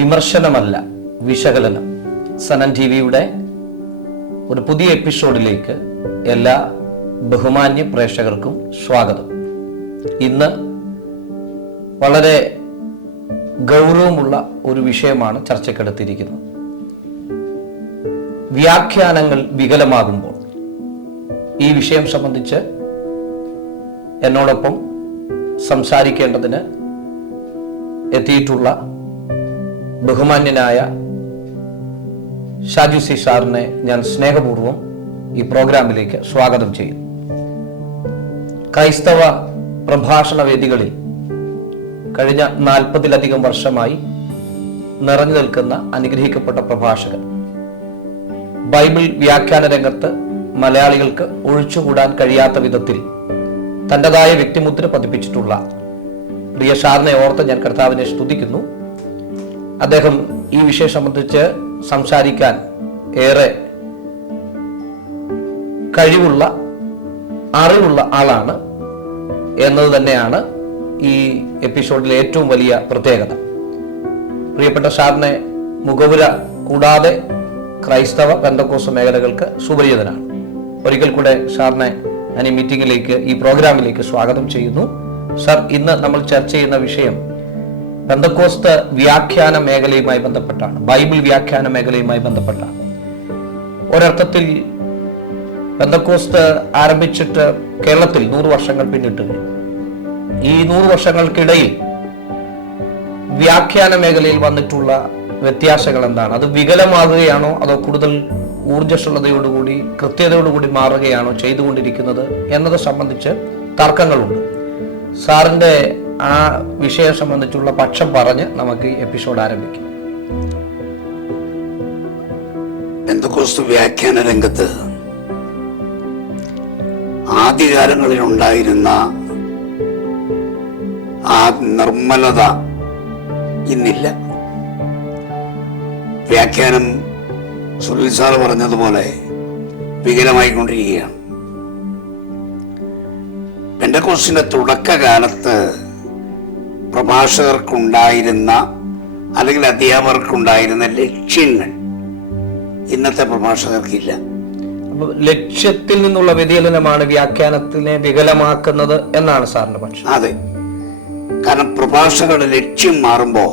വിമർശനമല്ല, വിശകലനം. സനൻ ടിവിയുടെ ഒരു പുതിയ എപ്പിസോഡിലേക്ക് എല്ലാ ബഹുമാന്യ പ്രേക്ഷകർക്കും സ്വാഗതം. ഇന്ന് വളരെ ഗൗരവമുള്ള ഒരു വിഷയമാണ് ചർച്ചയ്ക്കെടുത്തിരിക്കുന്നത്. വ്യാഖ്യാനങ്ങൾ വികലമാകുമ്പോൾ ഈ വിഷയം സംബന്ധിച്ച് എന്നോടൊപ്പം സംസാരിക്കേണ്ടതിന് എത്തിയിട്ടുള്ള ബഹുമാന്യനായ ഷാജു സി സാറിനെ ഞാൻ സ്നേഹപൂർവ്വം ഈ പ്രോഗ്രാമിലേക്ക് സ്വാഗതം ചെയ്യുന്നു. ക്രൈസ്തവ പ്രഭാഷണ വേദികളിൽ കഴിഞ്ഞ 40-ലധികം വർഷമായി നിറഞ്ഞു നിൽക്കുന്ന അനുഗ്രഹിക്കപ്പെട്ട പ്രഭാഷകൻ, ബൈബിൾ വ്യാഖ്യാന രംഗത്ത് മലയാളികൾക്ക് ഒഴിച്ചുകൂടാൻ കഴിയാത്ത വിധത്തിൽ തൻ്റെതായ വ്യക്തിമുദ്ര പതിപ്പിച്ചിട്ടുള്ള പ്രിയ സാറിനെ ഓർത്ത് ഞാൻ കർത്താവിനെ സ്തുതിക്കുന്നു. അദ്ദേഹം ഈ വിഷയം സംബന്ധിച്ച് സംസാരിക്കാൻ ഏറെ കഴിവുള്ള, അറിവുള്ള ആളാണ് എന്നത് തന്നെയാണ് ഈ എപ്പിസോഡിലെ ഏറ്റവും വലിയ പ്രത്യേകത. പ്രിയപ്പെട്ട സാറിനെ മുഖവുര കൂടാതെ ക്രൈസ്തവ പെന്തക്കോസ്ത് മേഖലകൾക്ക് സുപരിചിതനാണ്. ഒരിക്കൽ കൂടെ സാറിനെ ഞാൻ ഈ മീറ്റിംഗിലേക്ക്, ഈ പ്രോഗ്രാമിലേക്ക് സ്വാഗതം ചെയ്യുന്നു. സർ, ഇന്ന് നമ്മൾ ചർച്ച ചെയ്യുന്ന വിഷയം പെന്തക്കോസ്ത് വ്യാഖ്യാന മേഖലയുമായി ബന്ധപ്പെട്ടാണ്, ബൈബിൾ വ്യാഖ്യാന മേഖലയുമായി ബന്ധപ്പെട്ടാണ്. ഒരർത്ഥത്തിൽ പെന്തക്കോസ്ത് ആരംഭിച്ചിട്ട് കേരളത്തിൽ 100 വർഷങ്ങൾ പിന്നിട്ട്. ഈ 100 വർഷങ്ങൾക്കിടയിൽ വ്യാഖ്യാന മേഖലയിൽ വന്നിട്ടുള്ള വ്യത്യാസങ്ങൾ എന്താണ്? അത് വികലമാകുകയാണോ അതോ കൂടുതൽ ഊർജ്ജസ്വലതയോടുകൂടി കൃത്യതയോടുകൂടി മാറുകയാണോ ചെയ്തുകൊണ്ടിരിക്കുന്നത് എന്നത് സംബന്ധിച്ച് തർക്കങ്ങളുണ്ട്. സാറിന്റെ ആ വിഷയം സംബന്ധിച്ചുള്ള പക്ഷം പറഞ്ഞ് നമുക്ക് ഈ എപ്പിസോഡ് ആരംഭിക്കാം. പെന്തക്കോസ്ത് വ്യാഖ്യാന രംഗത്ത് ആദ്യകാലങ്ങളിൽ ഉണ്ടായിരുന്ന ആ നിർമ്മലത ഇന്നില്ല. വ്യാഖ്യാനം സുനിൽ സാർ പറഞ്ഞതുപോലെ വികലമായിക്കൊണ്ടിരിക്കുകയാണ്. പെന്തക്കോസ്തിന്റെ തുടക്കകാലത്ത് പ്രഭാഷകർക്കുണ്ടായിരുന്ന അല്ലെങ്കിൽ അധ്യാപകർക്കുണ്ടായിരുന്ന ലക്ഷ്യങ്ങൾ ഇന്നത്തെ പ്രഭാഷകർക്കില്ല. ലക്ഷ്യത്തിൽ നിന്നുള്ള വ്യതിചലനമാണ് വ്യാഖ്യാനത്തിനെ വികലമാക്കുന്നത് എന്നാണ് സാറിന്റെ പക്ഷം. അതെ, കാരണം പ്രഭാഷകരുടെ ലക്ഷ്യം മാറുമ്പോൾ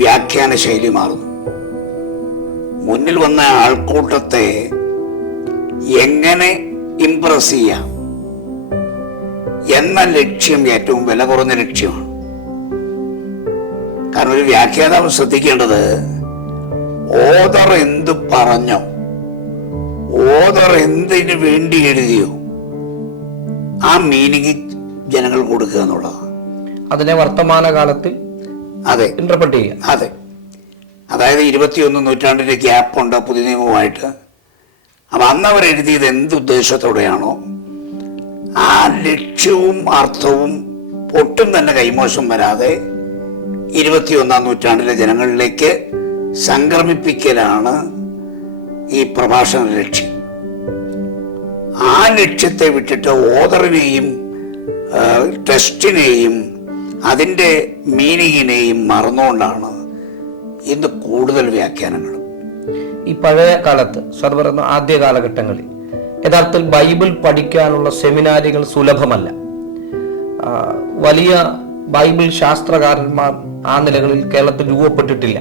വ്യാഖ്യാന ശൈലി മാറുന്നു. മുന്നിൽ വന്ന ആൾക്കൂട്ടത്തെ എങ്ങനെ ഇംപ്രസ് ചെയ്യാം എന്ന ലക്ഷ്യം ഏറ്റവും വില കുറഞ്ഞ ലക്ഷ്യമാണ്. കാരണം ഒരു വ്യാഖ്യാതാവ് ശ്രദ്ധിക്കേണ്ടത് ഓതർ എന്ത് പറഞ്ഞോ, ഓതർ എന്തിനു വേണ്ടി എഴുതിയോ ആ മീനിങ് ജനങ്ങൾ കൊടുക്കുക എന്നുള്ളതാണ്. അതിനെ വർത്തമാനകാലത്തിൽ അതെ ഇന്റർപ്രറ്റ് ചെയ്യുക. അതെ, അതായത് 21 നൂറ്റാണ്ടിന്റെ ഗ്യാപ്പുണ്ട് പുതിയ നിയമവുമായിട്ട്. അപ്പൊ അന്ന് അവർ എഴുതിയത് എന്തുദ്ദേശത്തോടെയാണോ ആ ലക്ഷ്യവും അർത്ഥവും ഒട്ടും തന്നെ കൈമോശം വരാതെ 21-ാം നൂറ്റാണ്ടിലെ ജനങ്ങളിലേക്ക് സംക്രമിപ്പിക്കലാണ് ഈ പ്രഭാഷണ ലക്ഷ്യം. ആ ലക്ഷ്യത്തെ വിട്ടിട്ട് ഓതറിനെയും ടെസ്റ്റിനെയും അതിൻ്റെ മീനിങ്ങിനെയും മറന്നുകൊണ്ടാണ് ഇന്ന് കൂടുതൽ വ്യാഖ്യാനങ്ങൾ. ഈ പഴയ കാലത്ത് സർ പറയുന്ന ആദ്യ കാലഘട്ടങ്ങളിൽ യഥാർത്ഥത്തിൽ ബൈബിൾ പഠിക്കാനുള്ള സെമിനാരികൾ സുലഭമല്ല. വലിയ ബൈബിൾ ശാസ്ത്രകാരന്മാർ ആ നിലകളിൽ കേരളത്തിൽ രൂപപ്പെട്ടിട്ടില്ല.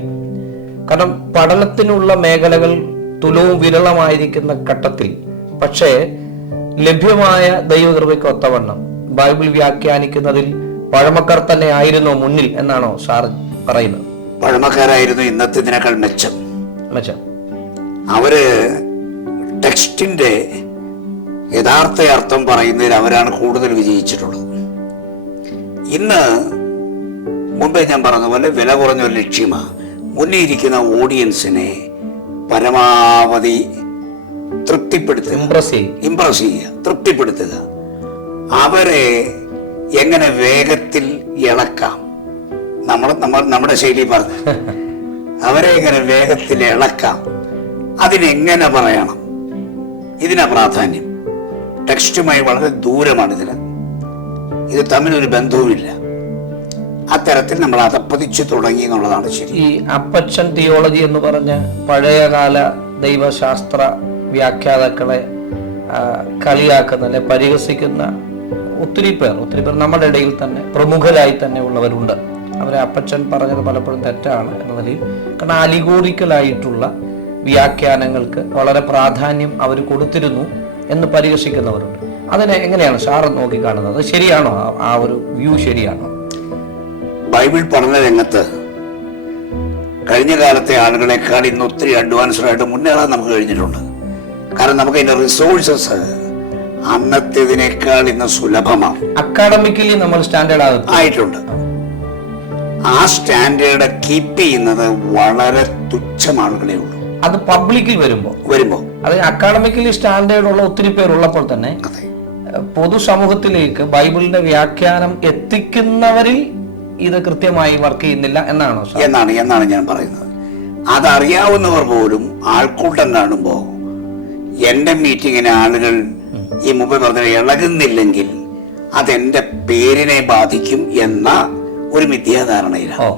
കാരണം പഠനത്തിനുള്ള മേഖലകൾ തുലവും വിരളമായിരിക്കുന്ന ഘട്ടത്തിൽ പക്ഷേ ലഭ്യമായ ദൈവകൃപയ്ക്ക് ഒത്തവണ്ണം ബൈബിൾ വ്യാഖ്യാനിക്കുന്നതിൽ പഴമക്കാർ തന്നെ ആയിരുന്നോ മുന്നിൽ എന്നാണോ സാർ പറയുന്നത്? പഴമക്കാരായിരുന്നു ഇന്നത്തേതിനേക്കാൾ മെച്ചം. അവര് ടെക്സ്റ്റിന്റെ യഥാർത്ഥ അർത്ഥം പറയുന്നതിൽ അവരാണ് കൂടുതൽ വിജയിച്ചിട്ടുള്ളത്. ഇന്ന് മുമ്പേ ഞാൻ പറഞ്ഞ പോലെ വില കുറഞ്ഞ ഒരു ലക്ഷ്യമാണ് മുന്നിരിക്കുന്ന ഓഡിയൻസിനെ പരമാവധി തൃപ്തിപ്പെടുത്തുക, ഇംപ്രസ് ചെയ്യുക, തൃപ്തിപ്പെടുത്തുക. അവരെ എങ്ങനെ വേഗത്തിൽ ഇളക്കാം, നമ്മുടെ ശൈലി പറഞ്ഞു, അവരെ എങ്ങനെ വേഗത്തിൽ ഇളക്കാം, അതിനെങ്ങനെ പറയണം, ഇതിനാ പ്രാധാന്യം. ടെക്സ്റ്റുമായി വളരെ ദൂരമാണിതിന്. ഇത് തമ്മിലൊരു ബന്ധവുമില്ല. അത്തരത്തിൽ നമ്മൾ അതപ്പതിച്ചു തുടങ്ങി എന്നുള്ളതാണ് ശരി. ഈ അപ്പച്ചൻ തിയോളജി എന്ന് പറഞ്ഞ പഴയകാല ദൈവശാസ്ത്ര വ്യാഖ്യാതാക്കളെ കളിയാക്കുന്ന അല്ലെ പരിഹസിക്കുന്ന ഒത്തിരി പേർ നമ്മുടെ ഇടയിൽ തന്നെ പ്രമുഖരായി തന്നെ ഉള്ളവരുണ്ട്. അവരെ അപ്പച്ചൻ പറഞ്ഞത് പലപ്പോഴും തെറ്റാണ് എന്ന നിലയിൽ, കാരണം അലിഗോറിക്കലായിട്ടുള്ള വ്യാഖ്യാനങ്ങൾക്ക് വളരെ പ്രാധാന്യം അവർ കൊടുത്തിരുന്നു എന്ന് പരിഹസിക്കുന്നവരുണ്ട്. അതിനെ എങ്ങനെയാണ് സാർ നോക്കിക്കാണുന്നത്? ശരിയാണോ? ആ ഒരു വ്യൂ ശരിയാണോ? ബൈബിൾ പഠന രംഗത്ത് കഴിഞ്ഞ കാലത്തെ ആളുകളെക്കാൾ ഇന്ന് ഒത്തിരി അഡ്വാൻസ്ഡ് ആയിട്ട് മുന്നേറാൻ നമുക്ക് കഴിഞ്ഞിട്ടുണ്ട്. കാരണം നമുക്ക് അതിന്റെ റിസോഴ്സസ് അന്നത്തേതിനേക്കാൾ ഇന്ന് സുലഭമാണ്. അക്കാഡമിക്കലി നമ്മൾ സ്റ്റാൻഡേർഡ് ആയിട്ടുണ്ട്. ആ സ്റ്റാൻഡേർഡ് കീപ്പ് ചെയ്യുന്നത് വളരെ തുച്ഛം ആളുകളേ ഉള്ളൂ. അത് പബ്ലിക്കിൽ വരുമ്പോ അത് അക്കാഡമിക്കലി സ്റ്റാൻഡേർഡ് ഉള്ള ഒത്തിരി പേരുള്ളപ്പോൾ തന്നെ പൊതുസമൂഹത്തിലേക്ക് ബൈബിളിന്റെ വ്യാഖ്യാനം എത്തിക്കുന്നവരിൽ ഇത് കൃത്യമായി വർക്ക് ചെയ്യുന്നില്ല എന്നാണ് ഞാൻ പറയുന്നത്. അതറിയാവുന്നവർ പോലും ആൾക്കൂട്ടം കാണുമ്പോ എന്റെ മീറ്റിങ്ങിന് ആളുകൾ ഈ മുമ്പ് പറഞ്ഞ ഇളകുന്നില്ലെങ്കിൽ അതെന്റെ പേരിനെ ബാധിക്കും എന്ന ഒരു മിഥ്യാധാരണയിലാണ്.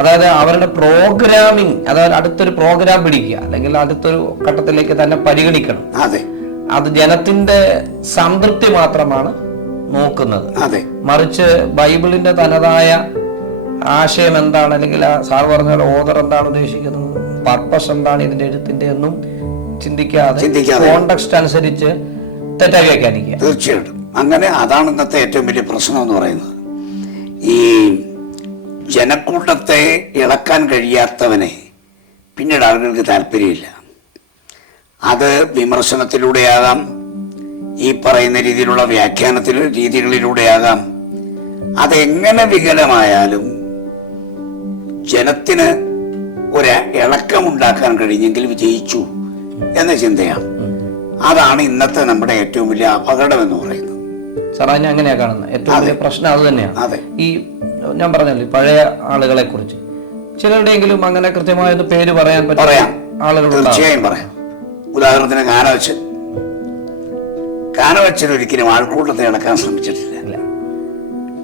അതായത് അവരുടെ പ്രോഗ്രാമിംഗ്, അതായത് അടുത്തൊരു പ്രോഗ്രാം പിടിക്കുക അല്ലെങ്കിൽ അടുത്തൊരു ഘട്ടത്തിലേക്ക് തന്നെ പരിഗണിക്കണം. അതെ, അത് ജനത്തിന്റെ സംതൃപ്തി മാത്രമാണ് നോക്കുന്നത്. അതെ, മറിച്ച് ബൈബിളിന്റെ തനതായ ആശയം എന്താണ്, അല്ലെങ്കിൽ ആ സാർ പറഞ്ഞ ഓതർ എന്താണ് ഉദ്ദേശിക്കുന്നത്, പർപ്പസ് എന്താണ് ഇതിന്റെ എഴുത്തിന്റെ എന്നും ചിന്തിക്കാതെ കോണ്ടെക്സ്റ്റ് അനുസരിച്ച് തെറ്റായി വ്യാഖ്യാനിക്കുക. തീർച്ചയായിട്ടും അങ്ങനെ. അതാണ് ഇന്നത്തെ ഏറ്റവും വലിയ പ്രശ്നം എന്ന് പറയുന്നത്. ഈ ജനക്കൂട്ടത്തെ ഇളക്കാൻ കഴിയാത്തവനെ പിന്നീട് ആളുകൾക്ക് താല്പര്യമില്ല. അത് വിമർശനത്തിലൂടെയാകാം, ഈ പറയുന്ന രീതിയിലുള്ള രീതികളിലൂടെയാകാം. അതെങ്ങനെ വികലമായാലും ജനത്തിന് ഒരു ഇളക്കമുണ്ടാക്കാൻ കഴിഞ്ഞെങ്കിൽ വിജയിച്ചു എന്ന ചിന്തയാണ്. അതാണ് ഇന്നത്തെ നമ്മുടെ ഏറ്റവും വലിയ അപകടം എന്ന് പറയുന്നത്. സാർ, അതിനെ അങ്ങനെയാ കാണുന്നത്. ഏറ്റവും വലിയ പ്രശ്നം അത് തന്നെയാണ്. അതെ, ഈ ഞാൻ പറഞ്ഞല്ലോ പഴയ ആളുകളെ കുറിച്ച് ചിലരുടെയെങ്കിലും അങ്ങനെ കൃത്യമായ പേര് പറയാൻ ആളുകൾ തീർച്ചയായും പറയാം. ഉദാഹരണത്തിന് കാനവച്ചൻ ഒരിക്കലും ആൾക്കൂട്ടത്തെ അടക്കാൻ ശ്രമിച്ചിട്ടില്ല.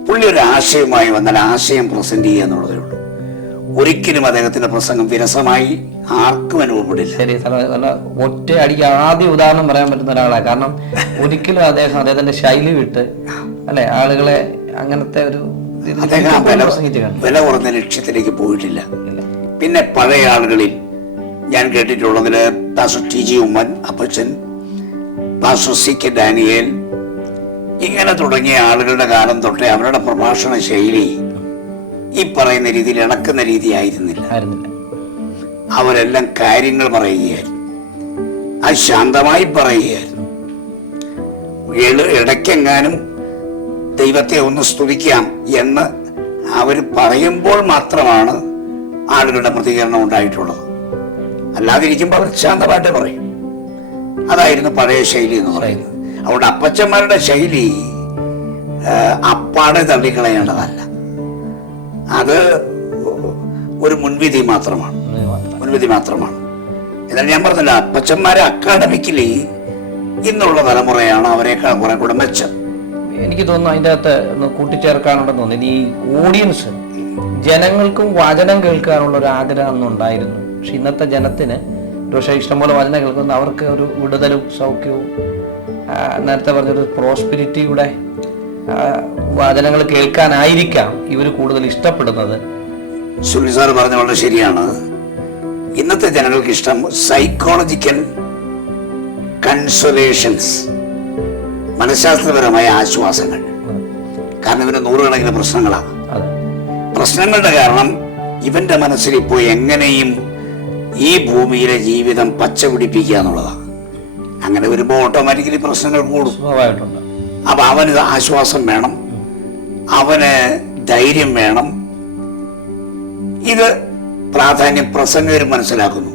പുള്ളി ഒരു ആശയവുമായി വന്നാൽ ആശയം പ്രസന്റ് ചെയ്യുക എന്നുള്ളതേ ഉള്ളൂ. ഒരിക്കലും അദ്ദേഹത്തിന്റെ പ്രസംഗം വിരസമായി ആർക്കും അനുഭവപ്പെടില്ല. ശരി, ഒറ്റ അടിക്ക് ആദ്യ ഉദാഹരണം പറയാൻ പറ്റുന്ന ഒരാളാണ്. കാരണം ഒരിക്കലും അദ്ദേഹത്തിന്റെ ശൈലി വിട്ട് അല്ലെ ആളുകളെ അങ്ങനത്തെ ഒരു വില കുറഞ്ഞ ലക്ഷ്യത്തിലേക്ക് പോയിട്ടില്ല. പിന്നെ പഴയ ആളുകളിൽ ഞാൻ കേട്ടിട്ടുള്ളതില് പാസ്റ്റർ ടി.ജി. ഉമ്മൻ, അപ്പച്ചൻ, പാസ്റ്റർ സി.കെ. ഡാനിയേൽ, ഇങ്ങനെ തുടങ്ങിയ ആളുകളുടെ കാലം തൊട്ടേ അവരുടെ പ്രഭാഷണ ശൈലി ഈ പറയുന്ന രീതിയിൽ ഇളക്കുന്ന രീതി ആയിരുന്നില്ല. അവരെല്ലാം കാര്യങ്ങൾ പറയുകയായിരുന്നു. അത് ശാന്തമായി പറയുകയായിരുന്നു. ഇടയ്ക്കെങ്ങാനും ദൈവത്തെ ഒന്ന് സ്തുതിക്കാം എന്ന് അവർ പറയുമ്പോൾ മാത്രമാണ് ആളുകളുടെ പ്രതികരണം ഉണ്ടായിട്ടുള്ളത്. അല്ലാതിരിക്കുമ്പോൾ അവർ ശാന്തമായിട്ട് പറയും. അതായിരുന്നു പഴയ ശൈലി എന്ന് പറയുന്നത്. അതുകൊണ്ട് അപ്പച്ചന്മാരുടെ ശൈലി അപ്പാടെ തള്ളിക്കളയേണ്ടതല്ല. അത് ഒരു മുൻവിധി മാത്രമാണ്. എന്നാൽ ഞാൻ പറഞ്ഞില്ല, അപ്പച്ചന്മാരെ അക്കാഡമിക്കലി ഇന്നുള്ള തലമുറയാണ് അവരെക്കാൾ കുറെ കൂടെ മെച്ചം. എനിക്ക് തോന്നുന്നു അതിൻ്റെ അകത്ത് കൂട്ടിച്ചേർക്കാനുണ്ടെന്ന് തോന്നുന്നു. ഈ ഓഡിയൻസ്, ജനങ്ങൾക്കും വചനം കേൾക്കാനുള്ള ഒരു ആഗ്രഹം ഒന്നുണ്ടായിരുന്നു. പക്ഷെ ഇന്നത്തെ ജനത്തിന് പക്ഷേ ഇഷ്ടംപോലെ വചനം കേൾക്കുന്ന അവർക്ക് ഒരു വിടുതലും സൗഖ്യവും നേരത്തെ പറഞ്ഞൊരു പ്രോസ്പിരിറ്റിയുടെ വചനങ്ങൾ കേൾക്കാനായിരിക്കാം ഇവർ കൂടുതൽ ഇഷ്ടപ്പെടുന്നത്. സുനിൽ സാർ പറഞ്ഞ വളരെ ശരിയാണ്. ഇന്നത്തെ ജനങ്ങൾക്ക് ഇഷ്ടം സൈക്കോളജിക്കൽ കൺസോലേഷൻസ്, മനഃശാസ്ത്രപരമായ ആശ്വാസങ്ങൾ. കാരണം ഇവന് നൂറുകണക്കിന് പ്രശ്നങ്ങളാണ്. പ്രശ്നങ്ങളുടെ കാരണം ഇവന്റെ മനസ്സിൽ ഇപ്പോൾ എങ്ങനെയും ഈ ഭൂമിയിലെ ജീവിതം പച്ച പിടിപ്പിക്കുക എന്നുള്ളതാണ്. അങ്ങനെ വരുമ്പോൾ ഓട്ടോമാറ്റിക്കലി പ്രശ്നങ്ങൾ കൂടും. അപ്പൊ അവന് ആശ്വാസം വേണം, അവന് ധൈര്യം വേണം. ഇത് പ്രാധാന്യം പ്രസംഗകരും മനസ്സിലാക്കുന്നു,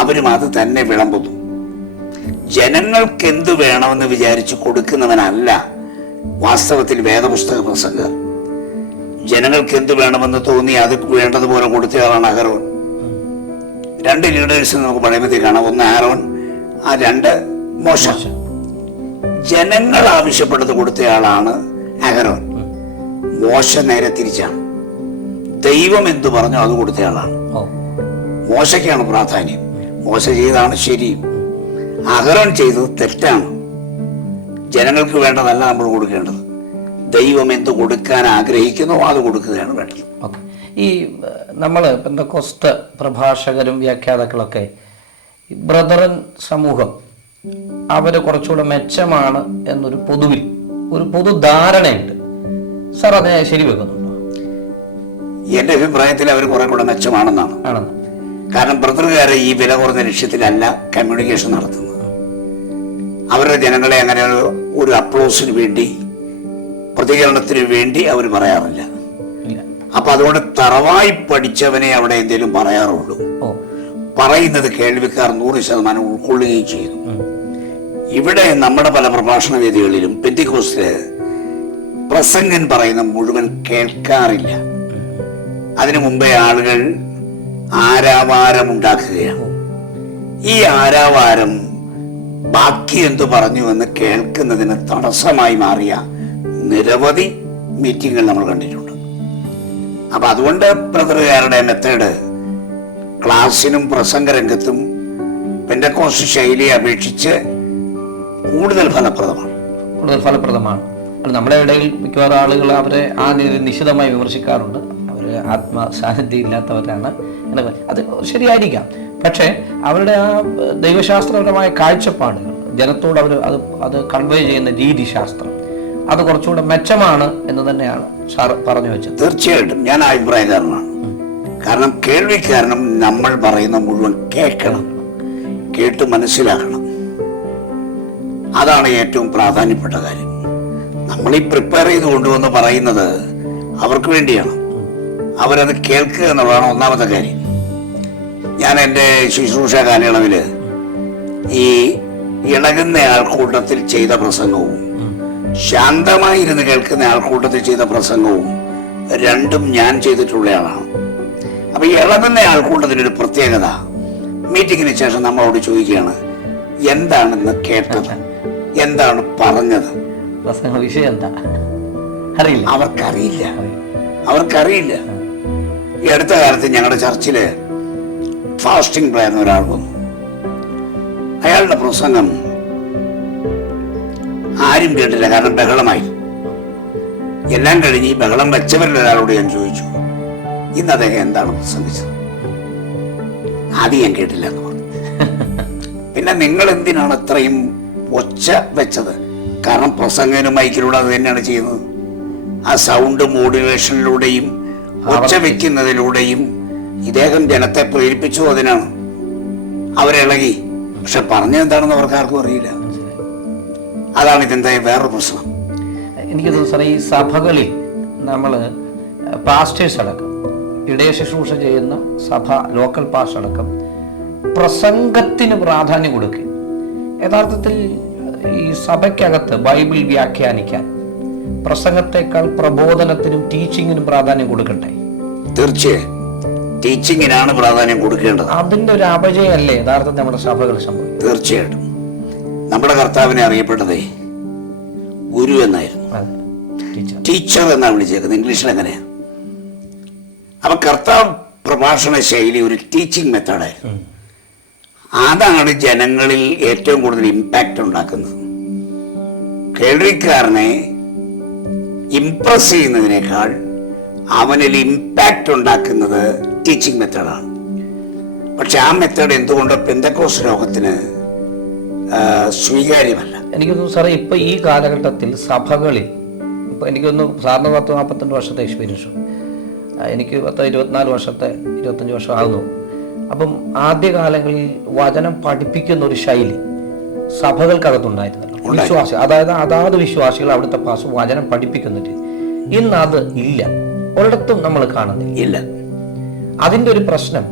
അവരും അത് തന്നെ വിളമ്പുന്നു. ജനങ്ങൾക്ക് എന്തു വേണമെന്ന് വിചാരിച്ച് കൊടുക്കുന്നവനല്ല വാസ്തവത്തിൽ വേദപുസ്തക പ്രസംഗകർ. ജനങ്ങൾക്ക് എന്തു വേണമെന്ന് തോന്നി അത് വേണ്ടതുപോലെ കൊടുത്തയാളാണ് അഹരോൻ. രണ്ട് ലീഡേഴ്സ് നമുക്ക് പഴയപതി കാണാം. ഒന്ന് ആരോൻ, ആ രണ്ട് മോശ. ജനങ്ങൾ ആവശ്യപ്പെട്ടത് കൊടുത്തയാളാണ് അഹരോൻ. മോശ നേരെ തിരിച്ചാണ്. ദൈവം എന്തു പറഞ്ഞോ അത് കൊടുത്തയാളാണ്. മോശയ്ക്കാണ് പ്രാധാന്യം. മോശ ചെയ്താണ് ശരി, അഹരോൻ ചെയ്തത് തെറ്റാണ്. ജനങ്ങൾക്ക് വേണ്ടതല്ല നമ്മൾ കൊടുക്കേണ്ടത്. ദൈവം എന്ത് കൊടുക്കാൻ ആഗ്രഹിക്കുന്നോ അത് കൊടുക്കുകയാണ് വേണ്ടത്. ഈ നമ്മൾ പെന്തക്കോസ്ത് പ്രഭാഷകരും വ്യാഖ്യാതാക്കളൊക്കെ ബ്രദറൻ സമൂഹം അവർ കുറച്ചുകൂടെ മെച്ചമാണ് എന്നൊരു ഒരു പൊതുധാരണയുണ്ട്. സാർ അതിനെ ശരിവെക്കുന്നുണ്ടോ? എന്റെ അഭിപ്രായത്തിൽ അവർ കുറെ കൂടെ മെച്ചമാണെന്നാണ്. കാരണം ബ്രദറുകാരെ ഈ വില കുറഞ്ഞ ലക്ഷ്യത്തിലല്ല കമ്മ്യൂണിക്കേഷൻ നടത്തുന്നത്. അവരുടെ ജനങ്ങളെ അങ്ങനെ ഒരു അപ്ലോസിന് വേണ്ടി, പ്രതികരണത്തിന് വേണ്ടി അവർ പറയാറില്ല. അപ്പൊ അതുകൊണ്ട് തറവായി പഠിച്ചവനെ അവിടെ എന്തെങ്കിലും പറയാറുള്ളൂ. പറയുന്നത് കേൾവിക്കാർ 100% ഉൾക്കൊള്ളുകയും ചെയ്യുന്നു. ഇവിടെ നമ്മുടെ പല പ്രഭാഷണ വേദികളിലും പെന്തിക്കോസ്തില് പ്രസംഗൻ പറയുന്ന മുഴുവൻ കേൾക്കാറില്ല. അതിനു മുമ്പേ ആളുകൾ ആരാവാരം ഉണ്ടാക്കുകയാണ്. ഈ ആരാവാരം ബാക്കി എന്തു പറഞ്ഞു എന്ന് കേൾക്കുന്നതിന് തടസ്സമായി മാറിയ നിരവധി മീറ്റിങ്ങുകൾ നമ്മൾ കണ്ടിട്ടുണ്ട്. അപ്പൊ അതുകൊണ്ട് ബ്രദറുകാരുടെ മെത്തേഡ് ക്ലാസ്സിനും പ്രസംഗരംഗത്തും പെന്തക്കോസ്റ്റ് ശൈലിയെ അപേക്ഷിച്ച് കൂടുതൽ ഫലപ്രദമാണ്. നമ്മുടെ ഇടയിൽ മിക്കവാറും ആളുകൾ അവരെ ആ നിശിതമായി വിമർശിക്കാറുണ്ട്. അവര് ആത്മസാന്നിധ്യം ഇല്ലാത്തവരാണ്. അത് ശരിയായിരിക്കാം. പക്ഷേ അവരുടെ ആ ദൈവശാസ്ത്രപരമായ കാഴ്ചപ്പാടുകൾ ജനത്തോട് അവർ അത് കൺവേ ചെയ്യുന്ന രീതിശാസ്ത്രം അത് കുറച്ചുകൂടെ മെച്ചമാണ് എന്ന് തന്നെയാണ് സാർ പറഞ്ഞു വെച്ചത്. തീർച്ചയായിട്ടും ഞാൻ അഭിപ്രായക്കാരനാണ്. കാരണം കേൾവിക്കാരനും നമ്മൾ പറയുന്ന മുഴുവൻ കേൾക്കണം, കേട്ട് മനസ്സിലാക്കണം. അതാണ് ഏറ്റവും പ്രാധാന്യപ്പെട്ട കാര്യം. നമ്മൾ ഈ പ്രിപ്പയർ ചെയ്ത് കൊണ്ടുവന്ന് പറയുന്നത് അവർക്ക് വേണ്ടിയാണ്. അവരത് കേൾക്കുക എന്നുള്ളതാണ് ഒന്നാമത്തെ കാര്യം. ഞാൻ എൻ്റെ ശുശ്രൂഷ കാലയളവില് ഈ ഇളകുന്ന ആൾക്കൂട്ടത്തിൽ ചെയ്ത പ്രസംഗവും ശാന്തമായിരുന്ന് കേൾക്കുന്ന ആൾക്കൂട്ടത്തിൽ ചെയ്ത പ്രസംഗവും രണ്ടും ഞാൻ ചെയ്തിട്ടുള്ളയാളാണ്. അപ്പൊ ഈ ഇളകുന്ന ആൾക്കൂട്ടത്തിനൊരു പ്രത്യേകത, മീറ്റിങ്ങിന് ശേഷം നമ്മളോട് ചോദിക്കുകയാണ്, എന്താണെന്ന് കേട്ടത്, എന്താണ് പറഞ്ഞത്, വിഷയം എന്താ അറിയില്ല. അവർക്കറിയില്ല. ഈ അടുത്ത കാലത്ത് ഞങ്ങളുടെ ചർച്ചില് ഫാസ്റ്റിംഗ് പ്രയർ ഒരാൾ വന്നു. അയാളുടെ പ്രസംഗം ആരും കേട്ടില്ല. കാരണം ബഹളമായി. എല്ലാം കഴിഞ്ഞ് ഈ ബഹളം വെച്ചവരിൽ ഒരാളോട് ഞാൻ ചോദിച്ചു, ഇന്ന് അദ്ദേഹം എന്താണ് പ്രസംഗിച്ചത്? ആദ്യം ഞാൻ കേട്ടില്ല എന്ന് പറഞ്ഞു. പിന്നെ നിങ്ങൾ എന്തിനാണ് ഇത്രയും ഒച്ച വെച്ചത്? കാരണം പ്രസംഗനും മൈക്കിലൂടെ അത് തന്നെയാണ് ചെയ്യുന്നത്. ആ സൗണ്ട് മോഡുലേഷനിലൂടെയും ഒച്ച വെക്കുന്നതിലൂടെയും ഇദ്ദേഹം ജനത്തെ പ്രേരിപ്പിച്ചു. അതിനാണ് അവരിളകി. പക്ഷെ പറഞ്ഞെന്താണെന്ന് അവർക്ക് ആർക്കും അറിയില്ല. അതാണ് ഇതെന്തായ വേറൊരു പ്രശ്നം. എനിക്ക് തോന്നുന്നു സാർ, ഈ സഭകളിൽ നമ്മൾ പാസ്റ്റേഴ്സ് അടക്കം, ഇടയ ശുശ്രൂഷ ചെയ്യുന്ന സഭ ലോക്കൽ പാസ്റ്റർ അടക്കം പ്രസംഗത്തിന് പ്രാധാന്യം കൊടുക്കുക. യഥാർത്ഥത്തിൽ ഈ സഭയ്ക്കകത്ത് ബൈബിൾ വ്യാഖ്യാനിക്കാൻ പ്രസംഗത്തെക്കാൾ പ്രബോധനത്തിനും ടീച്ചിങ്ങിനും പ്രാധാന്യം കൊടുക്കട്ടെ. തീർച്ചയായും ടീച്ചിങ്ങിനാണ് പ്രാധാന്യം കൊടുക്കേണ്ടത്. അതിന്റെ ഒരു അപജയമല്ലേ യഥാർത്ഥത്തിൽ നമ്മുടെ സഭകൾ സംഭവിക്കും. തീർച്ചയായിട്ടും നമ്മുടെ കർത്താവിനെ അറിയപ്പെട്ടതേ ഗുരു എന്നായിരുന്നു. ടീച്ചർ എന്നാണ് വിളിച്ചേക്കുന്നത്. ഇംഗ്ലീഷിൽ എങ്ങനെയാ? അപ്പൊ കർത്താവ് പ്രഭാഷണ ശൈലി ഒരു ടീച്ചിങ് മെത്തേഡായിരുന്നു. അതാണ് ജനങ്ങളിൽ ഏറ്റവും കൂടുതൽ ഇമ്പാക്റ്റ് ഉണ്ടാക്കുന്നത്. കേൾവിക്കാരനെ ഇംപ്രസ് ചെയ്യുന്നതിനേക്കാൾ അവനിൽ ഇമ്പാക്റ്റ് ഉണ്ടാക്കുന്നത് ടീച്ചിങ് മെത്തേഡാണ്. പക്ഷെ ആ മെത്തേഡ് എന്തുകൊണ്ട് പെന്തക്കോസ്റ്റ് ലോകത്തിന് സ്വീകാര്യമല്ല? എനിക്കൊന്നും സാറേ, ഇപ്പൊ ഈ കാലഘട്ടത്തിൽ സഭകളിൽ ഇപ്പൊ എനിക്കൊന്ന് സാറിന് 40-42 വർഷത്തെ എക്സ്പീരിയൻസ്, എനിക്ക് 24 വർഷത്തെ 25 വർഷം ആകുന്നു. അപ്പം ആദ്യകാലങ്ങളിൽ വചനം പഠിപ്പിക്കുന്ന ഒരു ശൈലി സഭകൾക്കകത്തുണ്ടായിരുന്നല്ലോ. വിശ്വാസി, അതായത് വിശ്വാസികൾ അവിടുത്തെ പാസ് വചനം പഠിപ്പിക്കുന്നുണ്ട്. ഇന്ന് അത് ഇല്ല, ഒരിടത്തും നമ്മൾ കാണുന്നില്ല. അതിന്റെ ഒരു പ്രശ്നം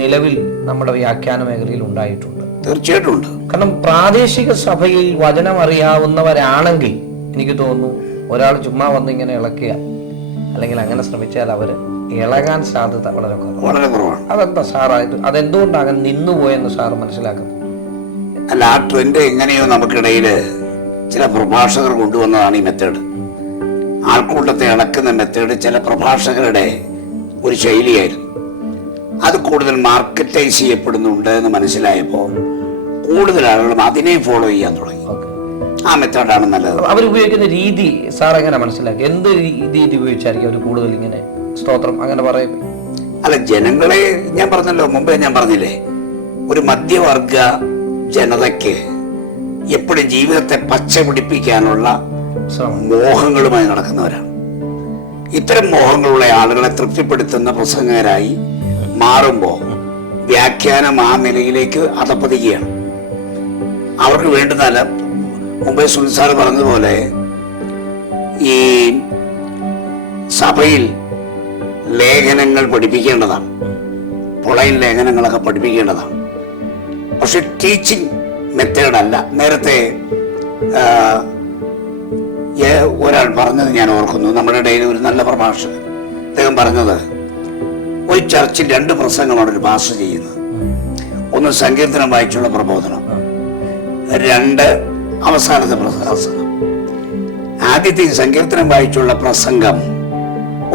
നിലവിൽ നമ്മുടെ വ്യാഖ്യാന മേഖലയിൽ ഉണ്ടായിട്ടുണ്ട്. തീർച്ചയായിട്ടും ഉണ്ട്. കാരണം പ്രാദേശിക സഭയിൽ വചനം അറിയാവുന്നവരാണെങ്കിൽ എനിക്ക് തോന്നുന്നു ഒരാൾ ചുമ്മാ വന്ന് ഇങ്ങനെ ഇളക്കുക അല്ലെങ്കിൽ അങ്ങനെ ശ്രമിച്ചാൽ അവര് ഇളകാൻ സാധ്യത വളരെ കുറവാണ്. അതെന്താ സാറായത്? അതെന്തുകൊണ്ടാണ് അങ്ങനെ നിന്നുപോയെന്ന് സാറ് മനസ്സിലാക്കുന്നത്? അല്ല, ആ ട്രെൻഡ് എങ്ങനെയോ നമുക്കിടയിൽ ചില പ്രഭാഷകർ കൊണ്ടുവന്നതാണ് ഈ മെത്തേഡ്. ആൾക്കൂട്ടത്തെ അളക്കുന്ന മെത്തേഡ് ചില പ്രഭാഷകരുടെ ഒരു ശൈലിയായിരുന്നു. അത് കൂടുതൽ മാർക്കറ്റൈസ് ചെയ്യപ്പെടുന്നുണ്ട് എന്ന് മനസ്സിലായപ്പോൾ കൂടുതൽ ആളുകളും അതിനെ ഫോളോ ചെയ്യാൻ തുടങ്ങി. ആ മെത്തേഡാണ് നല്ലത്. അവരുപയോഗിക്കുന്ന രീതി സാർ എങ്ങനെ മനസ്സിലാക്കി? എന്ത് രീതി ഉപയോഗിച്ചായിരിക്കും അവർ കൂടുതൽ ഇങ്ങനെ സ്തോത്രം അങ്ങനെ പറയും? അല്ല, ജനങ്ങളെ ഞാൻ പറഞ്ഞല്ലോ, മുമ്പേ ഞാൻ പറഞ്ഞില്ലേ, ഒരു മധ്യവർഗ ജനതയ്ക്ക് എപ്പോഴും ജീവിതത്തെ പച്ച പിടിപ്പിക്കാനുള്ള മോഹങ്ങളുമായി നടക്കുന്നവരാണ്. ഇത്തരം മോഹങ്ങളുള്ള ആളുകളെ തൃപ്തിപ്പെടുത്തുന്ന പ്രസംഗകരായി മാറുമ്പോൾ വ്യാഖ്യാനം ആ നിലയിലേക്ക് അധപ്പതിക്കുകയാണ്. അവർക്ക് വേണ്ടുന്നല്ല, മുമ്പേ സുനിൽ പറഞ്ഞതുപോലെ ഈ സഭയിൽ ലേഖനങ്ങൾ പഠിപ്പിക്കേണ്ടതാണ്, പൊളൈൻ ലേഖനങ്ങളൊക്കെ പഠിപ്പിക്കേണ്ടതാണ്. പക്ഷെ ടീച്ചിങ് മെത്തേഡല്ല. നേരത്തെ ഒരാൾ പറഞ്ഞത് ഞാൻ ഓർക്കുന്നു, നമ്മുടെ ഇടയിൽ ഒരു നല്ല പ്രഭാഷകൻ, അദ്ദേഹം പറഞ്ഞത്, ഒരു ചർച്ചിൽ 2 പ്രസംഗമാണ് ഒരു പാസ്റ്റർ ചെയ്യുന്നത്. ഒന്ന് സങ്കീർത്തനം വായിച്ചുള്ള പ്രബോധനം, 2 അവസാനത്തെ പ്രസംഗം. ആദ്യത്തെ സങ്കീർത്തനം വായിച്ചുള്ള പ്രസംഗം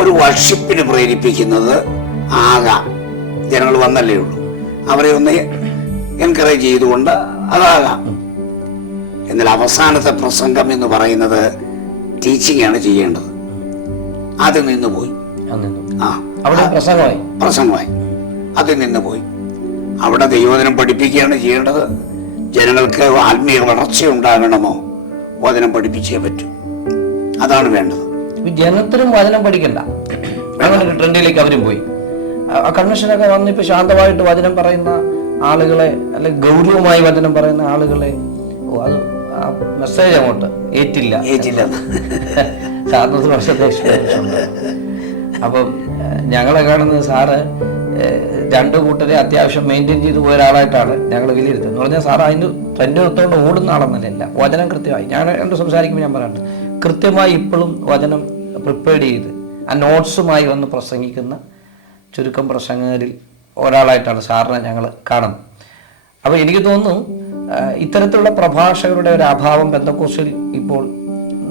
ഒരു വർഷിപ്പിന് പ്രേരിപ്പിക്കുന്നത് ആകാം, ജനങ്ങൾ വന്നല്ലേ ഉള്ളൂ, അവരെ ഒന്ന് എൻകറേജ് ചെയ്തുകൊണ്ട് അതാകാം. എന്നാൽ അവസാനത്തെ പ്രസംഗം എന്ന് പറയുന്നത് ടീച്ചിങ് ആണ് ചെയ്യേണ്ടത്. അത് നിന്നുപോയി. പ്രസംഗമായി അത് നിന്നുപോയി. അവിടെ ദൈവവചനം പഠിപ്പിക്കുകയാണ് ചെയ്യേണ്ടത്. ജനങ്ങൾക്ക് ആത്മീയ വളർച്ച ഉണ്ടാകണമോ, വചനം പഠിപ്പിച്ചേ പറ്റൂ. അതാണ് വേണ്ടത്. ജനത്തിനും വചനം പഠിക്കണ്ട, അങ്ങനെ ഒരു ട്രെൻഡിലേക്ക് അവരും പോയി. ആ കൺവെൻഷനൊക്കെ വന്നിപ്പോ ശാന്തമായിട്ട് വചനം പറയുന്ന ആളുകളെ, അല്ലെങ്കിൽ ഗൗരവമായി വചനം പറയുന്ന ആളുകളെ അത് ആ മെസ്സേജ് അങ്ങോട്ട് ഏറ്റില്ല. സാറിന് വർഷത്തെ എക്സ്പീരിയൻസ് ഉണ്ട്. അപ്പം ഞങ്ങളെ കാണുന്നത് സാറ് 2 കൂട്ടരെ അത്യാവശ്യം മെയിൻറ്റെയിൻ ചെയ്ത് പോയ ഒരാളായിട്ടാണ് ഞങ്ങൾ വിലയിരുത്തുന്നത്. എന്ന് പറഞ്ഞാൽ സാർ അതിന് തന്നെ എടുത്തുകൊണ്ട് ഓടുന്ന ആളെന്നല്ല, വചനം കൃത്യമായി, ഞാൻ എന്നോട് സംസാരിക്കുമ്പോൾ ഞാൻ പറയാറുണ്ട്, കൃത്യമായി ഇപ്പോഴും വചനം പ്രിപ്പയർ ചെയ്ത് ആ നോട്ട്സുമായി വന്ന് പ്രസംഗിക്കുന്ന ചുരുക്കം പ്രസംഗകരിൽ ഒരാളായിട്ടാണ് സാറിനെ ഞങ്ങൾ കാണുന്നത്. അപ്പോൾ എനിക്ക് തോന്നുന്നു ഇത്തരത്തിലുള്ള പ്രഭാഷകരുടെ ഒരു അഭാവം പെന്തക്കോസ്റ്റിൽ ഇപ്പോൾ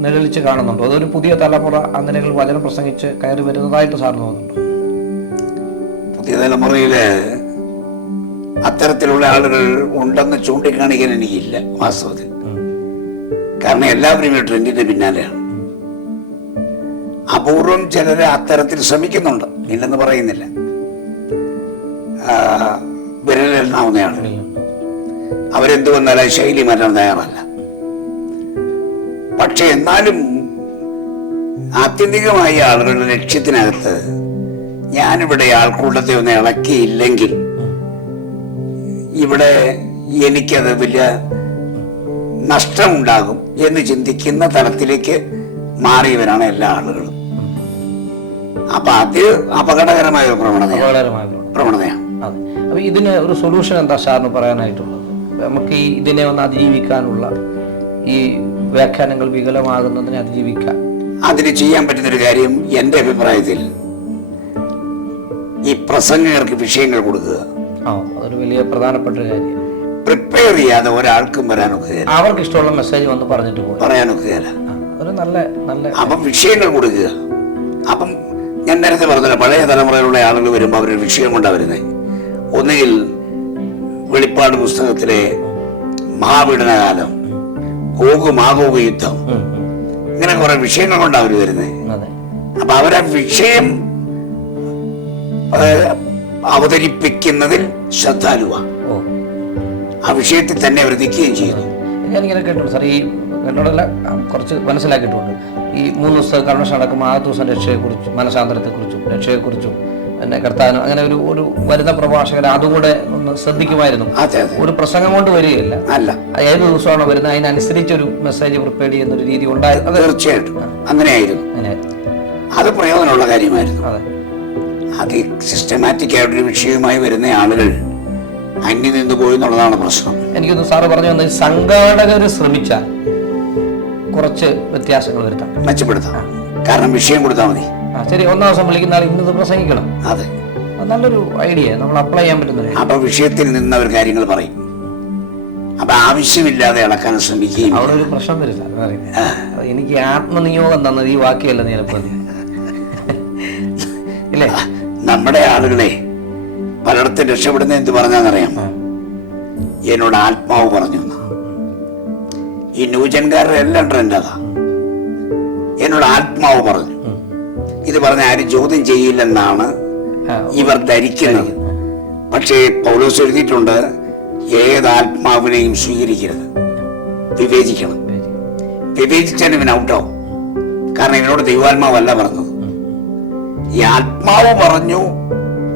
നിഴലിച്ച് കാണുന്നുണ്ടോ? അതൊരു പുതിയ തലമുറ ആ നിലകളിൽ വചനം പ്രസംഗിച്ച് കയറി വരുന്നതായിട്ട് സാറിന് തോന്നുന്നുണ്ടോ? പുതിയ തലമുറയില് അത്തരത്തിലുള്ള ആളുകൾ ഉണ്ടെന്ന് ചൂണ്ടിക്കാണിക്കാൻ എനിക്കില്ല വാസ്തവത്തിൽ. കാരണം എല്ലാവരും ഈ ട്രെൻഡിന്റെ പിന്നാലെയാണ്. അപൂർവം ചിലര് അത്തരത്തിൽ ശ്രമിക്കുന്നുണ്ട്, ഇല്ലെന്ന് പറയുന്നില്ല, വിരലെണ്ണാവുന്നയാണ്. അവരെന്ത് വന്നാലും ശൈലി മാറ്റാൻ തയ്യാറല്ല. പക്ഷെ എന്നാലും ആത്യന്തികമായി ആളുകളുടെ ലക്ഷ്യത്തിനകത്ത് ഞാനിവിടെ ആൾക്കൂട്ടത്തെ ഒന്ന് ഇളക്കിയില്ലെങ്കിൽ ഇവിടെ എനിക്കത് വലിയ നഷ്ടമുണ്ടാകും എന്ന് ചിന്തിക്കുന്ന തലത്തിലേക്ക് മാറിയവരാണ് എല്ലാ ആളുകളും. അപ്പൊ അത് അപകടകരമായ ഒരു പ്രവണതയാണ്. അപ്പൊ ഇതിന് ഒരു സൊല്യൂഷൻ എന്താ സാറിന് പറയാനായിട്ടുള്ളത്? നമുക്ക് ഈ ഇതിനെ ഒന്ന് അതിജീവിക്കാനുള്ള, ഈ വ്യാഖ്യാനങ്ങൾ വികലമാകുന്നതിനെ അതിജീവിക്കാൻ അതിന് ചെയ്യാൻ പറ്റുന്നൊരു കാര്യം എന്റെ അഭിപ്രായത്തിൽ ഈ പ്രസംഗകർക്ക് വിഷയങ്ങൾ കൊടുക്കുക. അതൊരു വലിയ പ്രധാനപ്പെട്ട ഒരു കാര്യം. പ്രിപ്പയർ ചെയ്യാതെ ഒരാൾക്കും വരാനൊക്കുകയില്ല. അവർക്ക് ഇഷ്ടമുള്ള മെസ്സേജ് വന്ന് പറഞ്ഞിട്ട് പറയാനൊക്കുകയില്ല. ഒരു നല്ല നല്ല അപ്പം വിഷയങ്ങൾ കൊടുക്കുക. അപ്പം ഞാൻ നേരത്തെ പറഞ്ഞില്ല, പഴയ തലമുറയിലുള്ള ആളുകൾ വരുമ്പോൾ അവരൊരു വിഷയം കൊണ്ടാണ് വരുന്നത്. ഒന്നുകിൽ വെളിപ്പാട് പുസ്തകത്തിലെ മഹാപീഡനകാലം, മാഗോഗ് യുദ്ധം, ഇങ്ങനെ കുറെ വിഷയങ്ങൾ കൊണ്ടാണ് അവർ വരുന്നത്. അപ്പൊ അവരാ വിഷയം അവതരിപ്പിക്കുന്നതിൽ ശ്രദ്ധാലുവാണ്. ആ വിഷയത്തിൽ തന്നെ അവർ നിൽക്കുകയും ചെയ്യുന്നു. ഞാനിങ്ങനെ കേട്ടിട്ടുണ്ട് സാർ, ഈ കേട്ടോടല്ല കുറച്ച് മനസ്സിലാക്കിയിട്ടുണ്ട്. ഈ 3 ദിവസത്തെ കൺവെൻഷൻ നടക്കുമ്പോൾ ആ ദിവസം രക്ഷയെക്കുറിച്ചും മനസാന്തരത്തെക്കുറിച്ചും രക്ഷയെക്കുറിച്ചും പിന്നെ കർത്താവിനും അങ്ങനെ ഒരു വരുന്ന പ്രഭാഷകർ അതുകൂടെ ഒന്ന് ശ്രദ്ധിക്കുമായിരുന്നു. ഒരു പ്രസംഗം കൊണ്ട് വരികയല്ല, അല്ല, ഏത് ദിവസമാണോ വരുന്നത് അതിനനുസരിച്ചൊരു മെസ്സേജ് പ്രിപ്പയർ ചെയ്യുന്ന ഒരു രീതി ഉണ്ടായിരുന്നു. തീർച്ചയായിട്ടും അങ്ങനെയായിരുന്നു. അത് പ്രയോജനമുള്ള കാര്യമായിരുന്നു. അതെ, അത് സിസ്റ്റമാറ്റിക് ആയിട്ടൊരു വിഷയവുമായി വരുന്ന ആളുകൾ അന്യം നിന്ന് പോയി എന്നുള്ളതാണ് പ്രശ്നം. എനിക്കൊന്ന് സാറ് പറഞ്ഞു വന്നത് സംഘാടകർ ശ്രമിച്ചാൽ കുറച്ച് വ്യത്യാസങ്ങൾ വരുത്താം, മെച്ചപ്പെടുത്താം. കാരണം വിഷയം കൊടുത്താൽ മതി. ശരി, 1 ദിവസം വിളിക്കുന്ന ആൾ ഇന്നത് പ്രസംഗിക്കണം. അതെ, നല്ലൊരു ഐഡിയ, നമ്മൾ അപ്ലൈ ചെയ്യാൻ പറ്റുന്നത്. അപ്പൊ വിഷയത്തിൽ നിന്ന് അവർ കാര്യങ്ങൾ പറയും. അപ്പൊ ആവശ്യമില്ലാതെ ഇളക്കാൻ ശ്രമിക്കുകയും അവിടെ ഒരു പ്രശ്നം വരും സാർ. പറയുന്നത് എനിക്ക് ആത്മനിയോഗം തന്നത് ഈ വാക്യല്ല ചിലപ്പോൾ ഇല്ലേ? നമ്മുടെ ആളുകളെ പലയിടത്തും രക്ഷപ്പെടുന്ന എന്ത് പറഞ്ഞാന്നറിയാം? എന്നോട് ആത്മാവ് പറഞ്ഞു. ഈ ന്യൂജൻകാരുടെ എല്ലാം ട്രെൻഡ് അതാ. എന്നോട് ആത്മാവ് പറഞ്ഞു. ഇത് പറഞ്ഞ ആരും ചോദ്യം ചെയ്യില്ലെന്നാണ് ഇവർ ധരിക്കുന്നത്. പക്ഷേ പൗലോസ് എഴുതിയിട്ടുണ്ട്, ഏതാത്മാവിനെയും സ്വീകരിക്കരുത്, വിവേചിക്കണം. വിവേചിച്ചാൽ ഇവൻ ഔട്ടാവും. കാരണം ഇവനോട് ദൈവാത്മാവല്ല പറഞ്ഞത്. ഈ ആത്മാവ് പറഞ്ഞു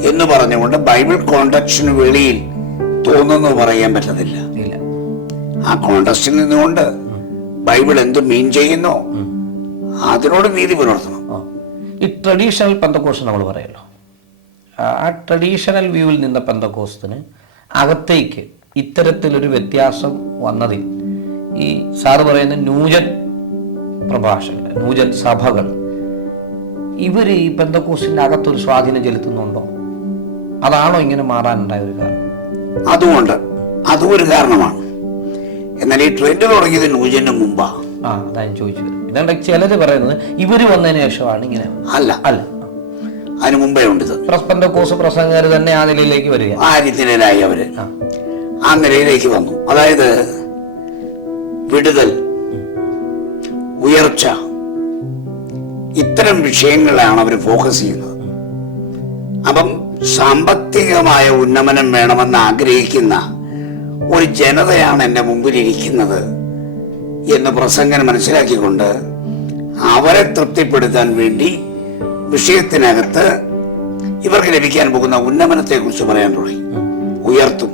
എന്ന് പറഞ്ഞുകൊണ്ട് ബൈബിൾ കോണ്ടക്സ്റ്റിന് വെളിയിൽ തോന്നുന്നു പറയാൻ പറ്റത്തില്ല. ആ കോണ്ടക്സ്റ്റിൽ നിന്നുകൊണ്ട് ബൈബിൾ എന്ത് മീൻ ചെയ്യുന്നോ അതിനോട് നീതി പുലർത്തണം. ഈ ട്രഡീഷണൽ പെന്തക്കോസ്റ്റ് നമ്മൾ പറയല്ലോ, ആ ട്രഡീഷണൽ വ്യൂവിൽ നിന്ന പെന്തക്കോസ്റ്റിന് അകത്തേക്ക് ഇത്തരത്തിലൊരു വ്യത്യാസം വന്നതിൽ ഈ സാറ് പറയുന്ന നൂജൻ പ്രഭാഷകർ, നൂജൻ സഭകൾ, ഇവർ ഈ പെന്തക്കോസ്റ്റിന്റെ അകത്തൊരു സ്വാധീനം ചെലുത്തുന്നുണ്ടോ? അതാണോ ഇങ്ങനെ മാറാനുണ്ടായ ഒരു കാരണം? അതും ഒരു കാരണമാണ്. എന്നാൽ ഈ ട്രെൻഡ് തുടങ്ങിയത് നൂജന് മുമ്പാ. അതാ ഞാൻ ചോദിച്ചത്. ഇതുകൊണ്ട് ചിലര് പറയുന്നത് ഇവര് വന്നതിന് ശേഷമാണ് ഇങ്ങനെ. അല്ല, അതിന് മുമ്പേ ഉണ്ട്. പെന്തക്കോസ് പ്രസംഗകർ തന്നെ ആ നിലയിലേക്ക് വരിക, ആ നിലയിലായി അവര് ആ നിലയിലേക്ക് വന്നു. അതായത് വിടുതൽ, ഉയർച്ച, ഇത്തരം വിഷയങ്ങളാണ് അവർ ഫോക്കസ് ചെയ്യുന്നത്. അപ്പം സാമ്പത്തികമായ ഉന്നമനം വേണമെന്ന് ആഗ്രഹിക്കുന്ന ഒരു ജനതയാണ് എന്റെ മുമ്പിലിരിക്കുന്നത് എന്ന് പ്രസംഗൻ മനസ്സിലാക്കിക്കൊണ്ട് അവരെ തൃപ്തിപ്പെടുത്താൻ വേണ്ടി വിഷയത്തിനകത്ത് ഇവർക്ക് ലഭിക്കാൻ പോകുന്ന ഉന്നമനത്തെ കുറിച്ച് പറയാൻ തുടങ്ങി. ഉയർത്തും,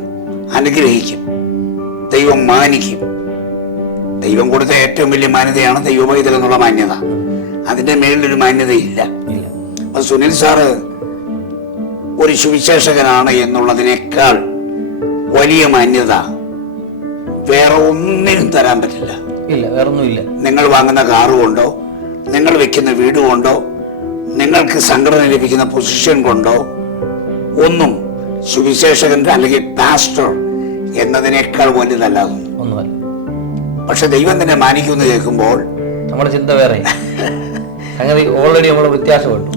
അനുഗ്രഹിക്കും, ദൈവം മാനിക്കും. ദൈവം കൊടുത്ത ഏറ്റവും വലിയ മാന്യതയാണ് ദൈവപൈതൽ എന്നുള്ള മാന്യത. അതിന്റെ മേളിലൊരു മാന്യതയില്ല. അപ്പൊ സുനിൽ സാറ് ഒരു സുവിശേഷകനാണ് എന്നുള്ളതിനേക്കാൾ വലിയ മാന്യത വേറെ ഒന്നിനും തരാൻ പറ്റില്ല. നിങ്ങൾ വാങ്ങുന്ന കാറ് കൊണ്ടോ, നിങ്ങൾ വെക്കുന്ന വീട് കൊണ്ടോ, നിങ്ങൾക്ക് സംഘടന ലഭിക്കുന്ന പൊസിഷൻ കൊണ്ടോ ഒന്നും സുവിശേഷകന്റെ അല്ലെങ്കിൽ പാസ്റ്റർ എന്നതിനേക്കാൾ വലുതല്ല ഒന്നുമല്ല. പക്ഷെ ദൈവം തന്നെ മാനിക്കുമെന്ന് കേൾക്കുമ്പോൾ നമ്മുടെ ചിന്ത വേറെ, ഓൾറെഡി നമ്മൾ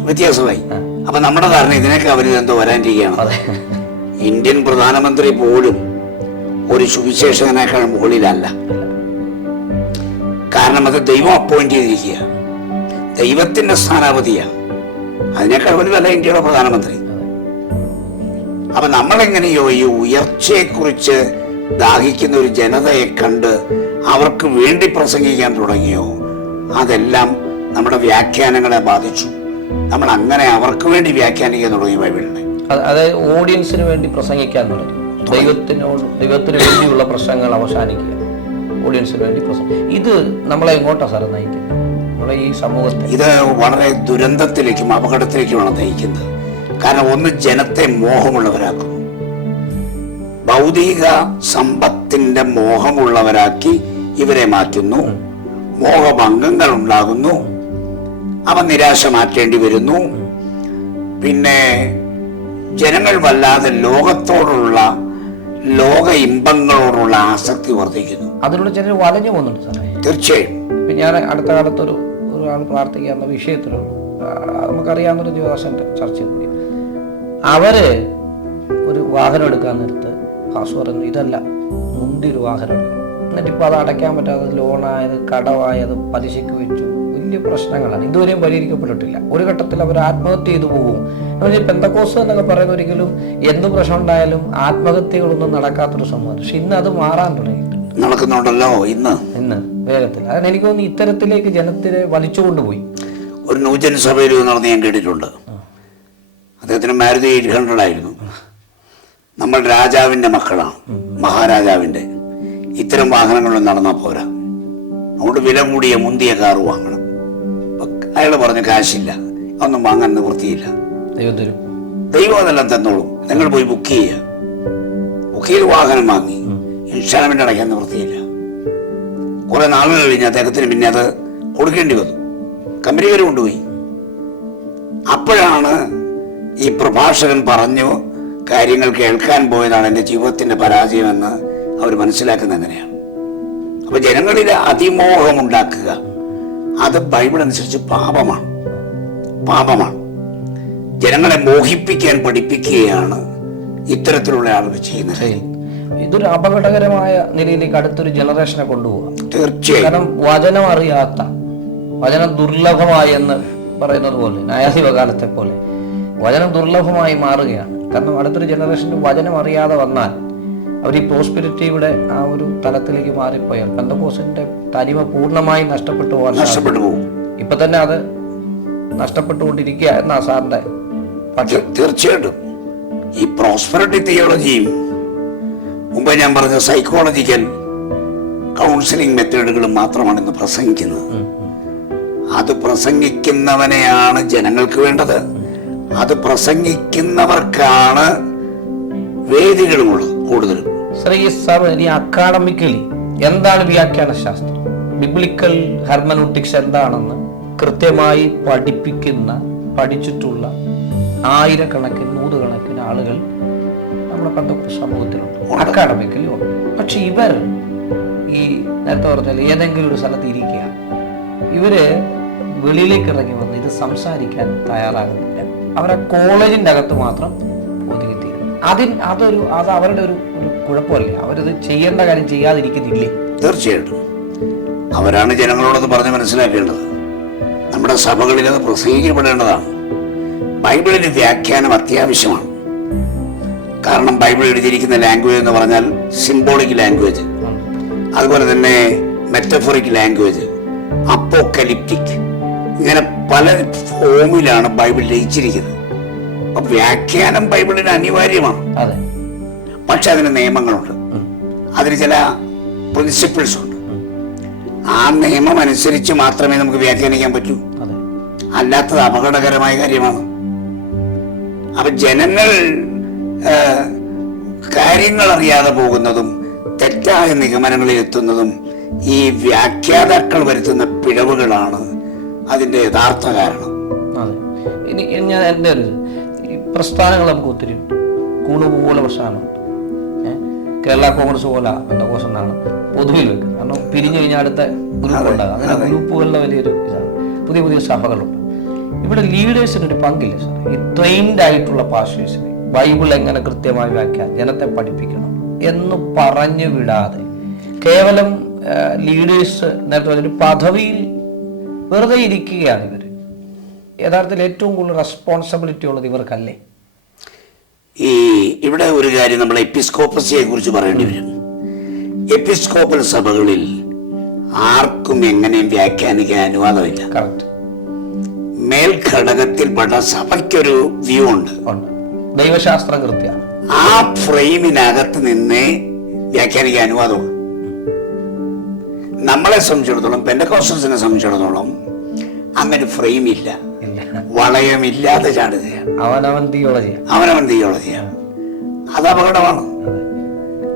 വ്യത്യാസമായി. അപ്പൊ നമ്മുടെ കാരണം ഇതിനൊക്കെ അവരിതെന്തോ വരാനിരിക്കുകയാണ്. ഇന്ത്യൻ പ്രധാനമന്ത്രി പോലും ഒരു സുവിശേഷകനേക്കാൾ മുകളിലല്ല. കാരണം അത് ദൈവം അപ്പോയിന്റ് ചെയ്തിരിക്കുക, ദൈവത്തിന്റെ സ്ഥാനാപതിയാണ്. അതിനേക്കാൾ വലുതല്ല ഇന്ത്യയുടെ പ്രധാനമന്ത്രി. അപ്പൊ നമ്മളെങ്ങനെയോ ഈ ഉയർച്ചയെക്കുറിച്ച് ദാഹിക്കുന്ന ഒരു ജനതയെ കണ്ട് അവർക്ക് വേണ്ടി പ്രസംഗിക്കാൻ തുടങ്ങിയോ, അതെല്ലാം നമ്മുടെ വ്യാഖ്യാനങ്ങളെ ബാധിച്ചു. നമ്മൾ അങ്ങനെ അവർക്ക് വേണ്ടി വ്യാഖ്യാനിക്കാൻ തുടങ്ങി ബൈബിളിനെ. അതായത് ഓഡിയൻസിന് വേണ്ടി പ്രസംഗിക്കാൻ തുടങ്ങി. ദൈവത്തിന് വേണ്ടിയുള്ള പ്രശ്നങ്ങൾ അവസാനിക്കുക, ഓഡിയൻസിന് വേണ്ടി പ്രസംഗം. ഇത് നമ്മളെ എങ്ങോട്ടാ സാർ നയിക്കുന്നത്? നമ്മളെ ഈ സമൂഹത്തെ ഇത് വളരെ ദുരന്തത്തിലേക്കും അപകടത്തിലേക്കുമാണ് നയിക്കുന്നത്. കാരണം ഒന്ന്, ജനത്തെ മോഹമുള്ളവരാക്കും, ഭൗതിക സമ്പത്തിന്റെ മോഹമുള്ളവരാക്കി ഇവരെ മാറ്റുന്നു. മോഹഭംഗങ്ങൾ ഉണ്ടാകുന്നു. അവ നിരാശ മാറ്റേണ്ടി വരുന്നു. പിന്നെ ജനങ്ങൾ വല്ലാതെ ലോകത്തോടുള്ള, ലോക ഇമ്പങ്ങളോടുള്ള ആസക്തി വർദ്ധിക്കുന്നു. അതിലൂടെ ചിലർ വലഞ്ഞു പോകുന്നുണ്ട് സാറേ. തീർച്ചയായും. ഞാൻ അടുത്ത കാലത്ത് ഒരാൾ പ്രാർത്ഥിക്കാവുന്ന വിഷയത്തിലുള്ള നമുക്കറിയാവുന്നൊരു ദേവദാസന്റെ ചർച്ച കൂടി, അവര് ഒരു വാഹനം എടുക്കാൻ നേരത്ത് കാശ് പറഞ്ഞു, ഇതല്ല മുന്തി ഒരു വാഹനം എടുക്കും. എന്നിട്ടിപ്പോൾ അത് അടയ്ക്കാൻ പറ്റാതെ ലോണായത്, കടമായത്, പലിശയ്ക്ക് വെച്ചു, വലിയ പ്രശ്നങ്ങളാണ്. ഇതുവരെയും പരിഹരിക്കപ്പെട്ടിട്ടില്ല. ഒരു ഘട്ടത്തിൽ അവർ ആത്മഹത്യ ചെയ്തു പോകും. പെന്തക്കോസ് എന്നൊക്കെ പറയുന്ന ഒരിക്കലും എന്ത് പ്രശ്നം ഉണ്ടായാലും ആത്മഹത്യകളൊന്നും നടക്കാത്തൊരു സമൂഹം. പക്ഷെ ഇന്ന് അത് മാറാൻ തുടങ്ങിയിട്ടുണ്ട്, നടക്കുന്നുണ്ടല്ലോ ഇന്ന് വേഗത്തിൽ. അതിന് എനിക്ക് തോന്നുന്നു ഇത്തരത്തിലേക്ക് ജനത്തിനെ വലിച്ചുകൊണ്ടുപോയി. ഒരു നൂജൻ സഭയിൽ നടന്ന് ഞാൻ കേട്ടിട്ടുണ്ട്. അദ്ദേഹത്തിന് മാരുതി 800 ആയിരുന്നു. നമ്മൾ രാജാവിന്റെ മക്കളാണ്, മഹാരാജാവിന്റെ. ഇത്തരം വാഹനങ്ങളൊന്നും നടന്നാൽ പോരാ, അതുകൊണ്ട് വില കൂടിയ മുന്തിയ കാറ് വാങ്ങണം. അയാൾ പറഞ്ഞു കാശില്ല, ഒന്നും വാങ്ങാൻ നിവൃത്തിയില്ല. ദൈവം അതെല്ലാം തന്നോളും, നിങ്ങൾ പോയി ബുക്ക് ചെയ്യുക. ബുക്ക് ചെയ്ത് വാഹനം വാങ്ങി, ഇൻസ്റ്റാൾമെന്റ് അടയ്ക്കാൻ നിവൃത്തിയില്ല. കുറെ നാളുകൾ കഴിഞ്ഞ് അദ്ദേഹത്തിന് പിന്നെ അത് കൊടുക്കേണ്ടി വന്നു. കമ്പനിക്കാർ കൊണ്ടുപോയി. അപ്പോഴാണ് ഈ പ്രഭാഷകൻ പറഞ്ഞു, കാര്യങ്ങൾ കേൾക്കാൻ പോയതാണ് എൻ്റെ ജീവിതത്തിന്റെ പരാജയമെന്ന് അവർ മനസ്സിലാക്കുന്നത് എങ്ങനെയാണ്? അപ്പൊ ജനങ്ങളിൽ അതിമോഹമുണ്ടാക്കുക അത് ബൈബിൾ അനുസരിച്ച് പാപമാണ്. ജനങ്ങളെ മോഹിപ്പിക്കാൻ പഠിപ്പിക്കുകയാണ് ഇത്തരത്തിലുള്ള ആളുകൾ ചെയ്യുന്നത്. ഇതൊരു അപകടകരമായ നിലയിലേക്ക് അടുത്തൊരു ജനറേഷനെ കൊണ്ടുപോകാം. തീർച്ചയായും. കാരണം വചനം അറിയാത്ത, വചനം ദുർലഭമായി എന്ന് പറയുന്നത് പോലെ, ന്യായാധിപ കാലത്തെ പോലെ വചനം ദുർലഭമായി മാറുകയാണ്. കാരണം അടുത്തൊരു ജനറേഷന് വചനം അറിയാതെ വന്നാൽ അവർ ഈ പ്രോസ്പെരിറ്റിയുടെ ആ ഒരു തലത്തിലേക്ക് മാറിപ്പോയാൽ പെന്തക്കോസ്തിന്റെ തനിമ പൂർണ്ണമായി നഷ്ടപ്പെട്ടു പോകും. ഇപ്പൊ തന്നെ അത് നഷ്ടപ്പെട്ടുകൊണ്ടിരിക്കുക എന്നാ സാറിന്റെ പക്ഷം. തീർച്ചയായിട്ടും ഈ പ്രോസ്പെരിറ്റി തിയോളജിയും മുമ്പ് ഞാൻ പറഞ്ഞ സൈക്കോളജിക്കൽ കൗൺസിലിംഗ് മെത്തേഡുകളും മാത്രമാണ് ഇന്ന് പ്രസംഗിക്കുന്നത്. അത് പ്രസംഗിക്കുന്നവനെയാണ് ജനങ്ങൾക്ക് വേണ്ടത്. അത് പ്രസംഗിക്കുന്നവർക്കാണ് വേദികളുമുള്ളത് കൂടുതലും. ഇനി അക്കാഡമിക്കലി എന്താണ് വ്യാഖ്യാന ശാസ്ത്രം, ബിബ്ലിക്കൽ ഹെർമനോട്ടിക്സ് എന്താണെന്ന് കൃത്യമായി പഠിച്ചിട്ടുള്ള ആയിരക്കണക്കിന് നൂറുകണക്കിന് ആളുകൾ നമ്മുടെ പെന്തക്കോസ്ത് സമൂഹത്തിലുണ്ട്, അക്കാഡമിക്കലി ഉണ്ട്. പക്ഷെ ഇവർ ഈ നേരത്തെ പറഞ്ഞാൽ ഏതെങ്കിലും ഒരു സ്ഥലത്ത് ഇരിക്കുക, ഇവര് വെളിയിലേക്ക് ഇറങ്ങി വന്ന് ഇത് സംസാരിക്കാൻ തയ്യാറാകുന്നില്ല. അവരെ കോളേജിന്റെ അകത്ത് മാത്രം ഒതുങ്ങിത്തീരും. അത് അവരുടെ ഒരു കുഴപ്പമല്ലേ? അവരത് ചെയ്യേണ്ട കാര്യം ചെയ്യാതിരിക്കുന്നില്ലേ? തീർച്ചയായിട്ടും അവരാണ് ജനങ്ങളോടത് പറഞ്ഞ് മനസ്സിലാക്കേണ്ടത്. നമ്മുടെ സഭകളിൽ അത് പ്രസംഗിക്കപ്പെടേണ്ടതാണ്. ബൈബിളിന് വ്യാഖ്യാനം അത്യാവശ്യമാണ്. കാരണം ബൈബിൾ എഴുതിയിരിക്കുന്ന ലാംഗ്വേജ് എന്ന് പറഞ്ഞാൽ സിംബോളിക് ലാംഗ്വേജ്, അതുപോലെ തന്നെ മെറ്റഫോറിക് ലാംഗ്വേജ്, അപ്പോക്കലിപ്റ്റിക്, ഇങ്ങനെ പല ഫോമിലാണ് ബൈബിൾ രചിച്ചിരിക്കുന്നത്. അപ്പൊ വ്യാഖ്യാനം ബൈബിളിന് അനിവാര്യമാണ്. പക്ഷെ അതിന് നിയമങ്ങളുണ്ട്, അതിന് ചില പ്രിൻസിപ്പിൾസ് ഉണ്ട്. ആ നിയമം അനുസരിച്ച് മാത്രമേ നമുക്ക് വ്യാഖ്യാനിക്കാൻ പറ്റൂ. അല്ലാത്തത് അപകടകരമായ കാര്യമാണ്. അപ്പൊ ജനങ്ങൾ കാര്യങ്ങൾ അറിയാതെ പോകുന്നതും തെറ്റായ നിഗമനങ്ങളിൽ എത്തുന്നതും ഈ വ്യാഖ്യാതാക്കൾ വരുത്തുന്ന പിഴവുകളാണ് അതിന്റെ യഥാർത്ഥ കാരണം. ഇനി ഞാൻ എൻ്റെ ഒരു ഈ പ്രസ്ഥാനങ്ങൾ നമുക്ക് ഒത്തിരി കൂണുപോലെ പ്രസ്ഥാനമുണ്ട്. കേരള കോൺഗ്രസ് പോലെ പെന്തക്കോസ്ത് എന്നാണ് പൊതുവിൽ വെക്കുന്നത്. കാരണം പിരിഞ്ഞു കഴിഞ്ഞാൽ അടുത്ത ഗ്രൂപ്പ് ഉണ്ടാകും. അങ്ങനെ ഗ്രൂപ്പുകളുടെ വലിയൊരു ഇതാണ്. പുതിയ പുതിയ സഭകളുണ്ട്. ഇവിടെ ലീഡേഴ്സിനൊരു പങ്കില്ല സാർ. ഈ ട്രെയിൻഡ് ആയിട്ടുള്ള പാസ്റ്റേഴ്സിന് ബൈബിൾ എങ്ങനെ കൃത്യമായി വ്യാഖ്യാനം ജനത്തെ പഠിപ്പിക്കണം എന്ന് പറഞ്ഞു വിടാതെ കേവലം ലീഡേഴ്സ് നേരത്തെ ഒരു പദവിയിൽ വെറുതെ ഇരിക്കുകയാണ് ഇവർ. യഥാർത്ഥത്തിൽ ഏറ്റവും കൂടുതൽ റെസ്പോൺസിബിലിറ്റി ഉള്ളത് ഇവർക്കല്ലേ? ഇവിടെ ഒരു കാര്യം നമ്മൾ എപ്പിസ്കോപ്പസിയെ കുറിച്ച് പറയേണ്ടി വരും. എപ്പിസ്കോപ്പൽ സഭകളിൽ ആർക്കും എങ്ങനെയും വ്യാഖ്യാനിക്കാൻ അനുവാദമില്ല. മേൽഘടകത്തിൽപ്പെട്ട സഭയ്ക്കൊരു വ്യൂ ഉണ്ട്, ദൈവശാസ്ത്രം കൃത്യമാണ്. ആ ഫ്രെയിമിനകത്ത് നിന്നേ വ്യാഖ്യാനിക്കാൻ അനുവാദമുള്ളൂ. നമ്മളെ സംബന്ധിച്ചിടത്തോളം, പെന്തക്കോസ്റ്റൽസിനെ സംബന്ധിച്ചിടത്തോളം അങ്ങനെ ഫ്രെയിം ഇല്ല, വളയമില്ലാതെ ചാടുകയാണ്. അവനവൻ തിയോളജിയാണ്. അത് അപകടമാണ്.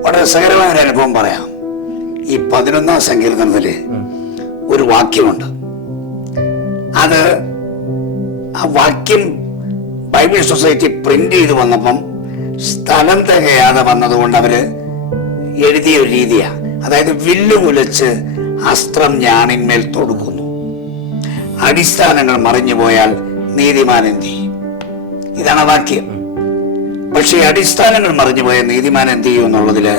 വളരെ രസകരമായ ഒരു അനുഭവം പറയാം. ഈ 11ാം സങ്കീർത്തനത്തില് ഒരു വാക്യമുണ്ട്. അത് ആ വാക്യം ബൈബിൾ സൊസൈറ്റി പ്രിന്റ് ചെയ്ത് വന്നപ്പം സ്ഥലം തികയാതെ വന്നതുകൊണ്ട് അവര് എഴുതിയ ഒരു രീതിയാണ്. അതായത് വില്ല് കുലച്ച് അസ്ത്രം ഞാണിന്മേൽ തൊടുക്കുന്നു, അടിസ്ഥാനങ്ങൾ മറിഞ്ഞു പോയാൽ നീതിമാൻ എന്ത് ചെയ്യും? ഇതാണ് വാക്യം. പക്ഷെ അടിസ്ഥാനങ്ങൾ മറിഞ്ഞു പോയാൽ നീതിമാൻ എന്ത് ചെയ്യും എന്നുള്ളതില്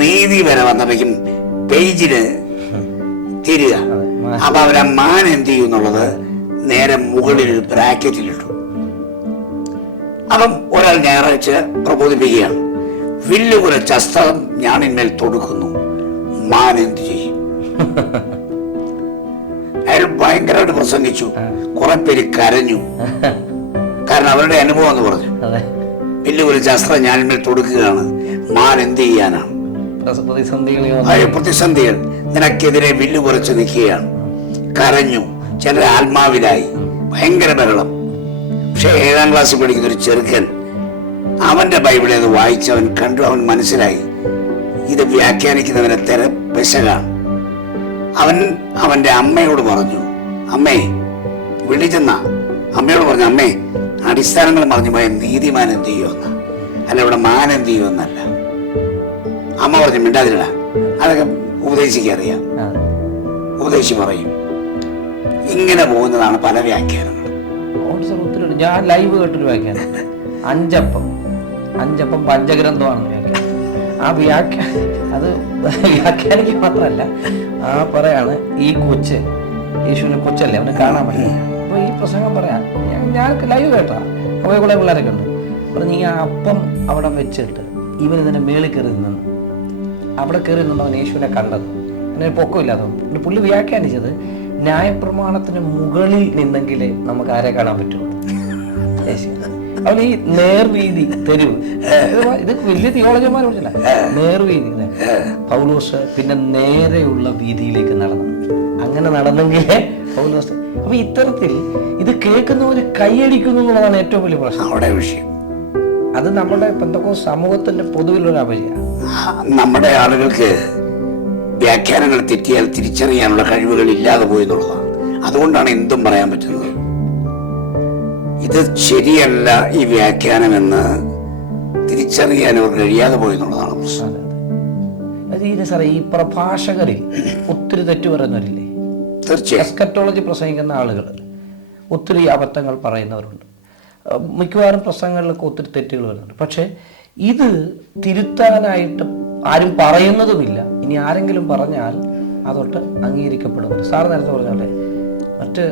നീതി വരെ വന്നപ്പോഴേക്കും പേജില് തിരിക. അപ്പൊ അവരാ മാൻ എന്ത് ചെയ്യും എന്നുള്ളത് നേരെ മുകളിൽ ബ്രാക്കറ്റിലിട്ടു. അപ്പം ഒരാൾ ഞായറാഴ്ച പ്രബോധിപ്പിക്കുകയാണ്, വില്ല് കുലച്ച് അസ്ത്രം ഞാണിന്മേൽ തൊടുക്കുന്നു, മാൻ എന്ത് ചെയ്യും? അയാൾ ഭയങ്കരമായിട്ട് പ്രസംഗിച്ചു. കുറെ പേര് കരഞ്ഞു. കാരണം അവരുടെ അനുഭവം എന്ന് പറഞ്ഞു, വില്ല് കുലച്ച് അസ്ത്രം ഞാനിന്മേൽ തൊടുക്കുകയാണ്, മാൻ എന്ത് ചെയ്യാനാണ്? പ്രതിസന്ധികൾ നിനക്കെതിരെ വില്ല് കുലച്ച് നിൽക്കുകയാണ്. കരഞ്ഞു, ചിലർ ആത്മാവിലായി, ഭയങ്കര ബഹളം. പക്ഷെ 7ാം ക്ലാസ്സിൽ പഠിക്കുന്ന ഒരു ചെറുക്കൻ അവന്റെ ബൈബിളിൽ അത് വായിച്ച് അവൻ കണ്ടു, അവൻ മനസ്സിലായി ഇത് വ്യാഖ്യാനിക്കുന്നവനെ പെശകാണ്. അവൻ അവന്റെ അമ്മയോട് പറഞ്ഞു, അമ്മേ, വിളിച്ചെന്ന അമ്മയോട് പറഞ്ഞു, അമ്മേ, അടിസ്ഥാനങ്ങൾ മറിഞ്ഞു പോയ നീതിമാൻ എന്ത് ചെയ്യുമെന്ന, അല്ല ഇവിടെ മാൻ എന്ത് ചെയ്യുമെന്നല്ല. അമ്മ പറഞ്ഞു മിണ്ടാതിരട, അതൊക്കെ ഉപദേശിക്ക് അറിയാം, ഉപദേശി പറയും. ഇങ്ങനെ പോകുന്നതാണ് പല വ്യാഖ്യാനങ്ങൾ. ഒത്തിരി ഞാൻ ലൈവ് കേട്ടൊരു വ്യാഖ്യാനം, അഞ്ചപ്പം പഞ്ചഗ്രന്ഥമാണെന്ന് വ്യാഖ്യാനം. ആ അത് വ്യാഖ്യാനിക്ക് മാത്രമല്ല, ആ പറയാണ് ഈ കൊച്ച് യേശുവിനെ കൊച്ചല്ലേ, അവനെ കാണാൻ പറ്റില്ല. അപ്പൊ ഈ പ്രസംഗം പറയാം, ഞാൻ ലൈവ് കേട്ടാ, കുറെ പിള്ളേരൊക്കെ ഉണ്ട്. പറഞ്ഞു ഈ അപ്പം അവിടെ വെച്ചിട്ട് ഇവൻ ഇതിന്റെ മേളിൽ കയറി നിന്നു, അവിടെ കയറി നിന്നവൻ യേശുവിനെ കണ്ടത്, അങ്ങനെ പൊക്കമില്ലാതെ. പുള്ളി വ്യാഖ്യാനിച്ചത് ന്യായപ്രമാണത്തിന് മുകളിൽ നിന്നെങ്കിലേ നമുക്ക് ആരെ കാണാൻ പറ്റുള്ളൂ. അവൻ ഈ നേർവീതി തെരുവ്, ഇത് വലിയ തിയോളജിമാരെ വിളിച്ചില്ല, നേർവീതി. പൗലോസ് പിന്നെ നേരെയുള്ള വീതിയിലേക്ക് നടന്നു, അങ്ങനെ നടന്നെങ്കിലേ പൗലോസ്. അപ്പൊ ഇത്തരത്തിൽ ഇത് കേൾക്കുന്നവര് കൈയടിക്കുന്നു എന്നുള്ളതാണ് ഏറ്റവും വലിയ പ്രശ്നം. അവിടെ വിഷയം അത് നമ്മുടെ പെന്തക്കോസ്ത് സമൂഹത്തിന്റെ പൊതുവിലൊരു അപജയമാണ്. നമ്മുടെ ആളുകൾക്ക് വ്യാഖ്യാനങ്ങൾ തെറ്റിയാൽ തിരിച്ചറിയാനുള്ള കഴിവുകൾ ഇല്ലാതെ പോയെന്നുള്ളതാണ്. അതുകൊണ്ടാണ് എന്തും പറയാൻ പറ്റുന്നത്. ഇത് ശരിയല്ല ഈ വ്യാഖ്യാനമെന്ന് തിരിച്ചറിയാൻ അവർക്ക് കഴിയാതെ പോയെന്നുള്ളതാണ് പ്രശ്നം. സാറേ, ഈ പ്രഭാഷകരിൽ ഒത്തിരി തെറ്റു പറയുന്നവരില്ലേ? തീർച്ചയായും എസ്കറ്റോളജി പ്രസംഗിക്കുന്ന ആളുകൾ ഒത്തിരി അബദ്ധങ്ങൾ പറയുന്നവരുണ്ട്. മിക്കവാറും പ്രസംഗങ്ങളിലൊക്കെ ഒത്തിരി തെറ്റുകൾ വരുന്നുണ്ട്. പക്ഷെ ഇത് തിരുത്താനായിട്ട് ആരും പറയുന്നതുമില്ല. ഇനി ആരെങ്കിലും പറഞ്ഞാൽ അതൊട്ട് അംഗീകരിക്കപ്പെടുന്നില്ല. സാർ നേരത്തെ പറഞ്ഞാലേ, മറ്റ്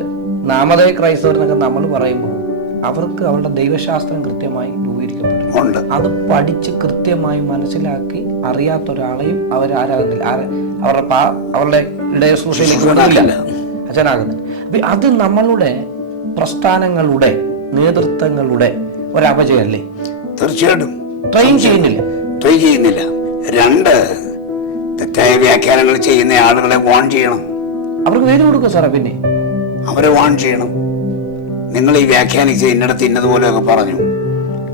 നാമധേയ ക്രൈസ്തവരെന്നൊക്കെ നമ്മൾ പറയുമ്പോൾ അവർക്ക് അവരുടെ ദൈവശാസ്ത്രം കൃത്യമായി രൂപീകരിക്കപ്പെട്ടു. അത് പഠിച്ച് കൃത്യമായി മനസ്സിലാക്കി അറിയാത്ത ഒരാളെയും അവരാരാകുന്നില്ല, അവരുടെ ഇടയശുശ്രൂഷയിലേക്ക് അച്ഛനാകുന്നില്ല. അപ്പൊ അത് നമ്മളുടെ പ്രസ്ഥാനങ്ങളുടെ നേതൃത്വങ്ങളുടെ ഒരപജയമല്ലേ? തീർച്ചയായിട്ടും. ട്രെയിൻ ചെയ്യുന്നില്ല. രണ്ട്, തെറ്റായ വ്യാഖ്യാനങ്ങൾ ചെയ്യുന്ന ആളുകളെ വാൺ ചെയ്യണം. അവർക്ക് വേദി കൊടുക്കും സാറേ. പിന്നെ അവരെ വാൺ ചെയ്യണം. നിങ്ങൾ ഈ വ്യാഖ്യാനിച്ച് ഇന്നടത്ത് ഇന്നതുപോലെയൊക്കെ പറഞ്ഞു,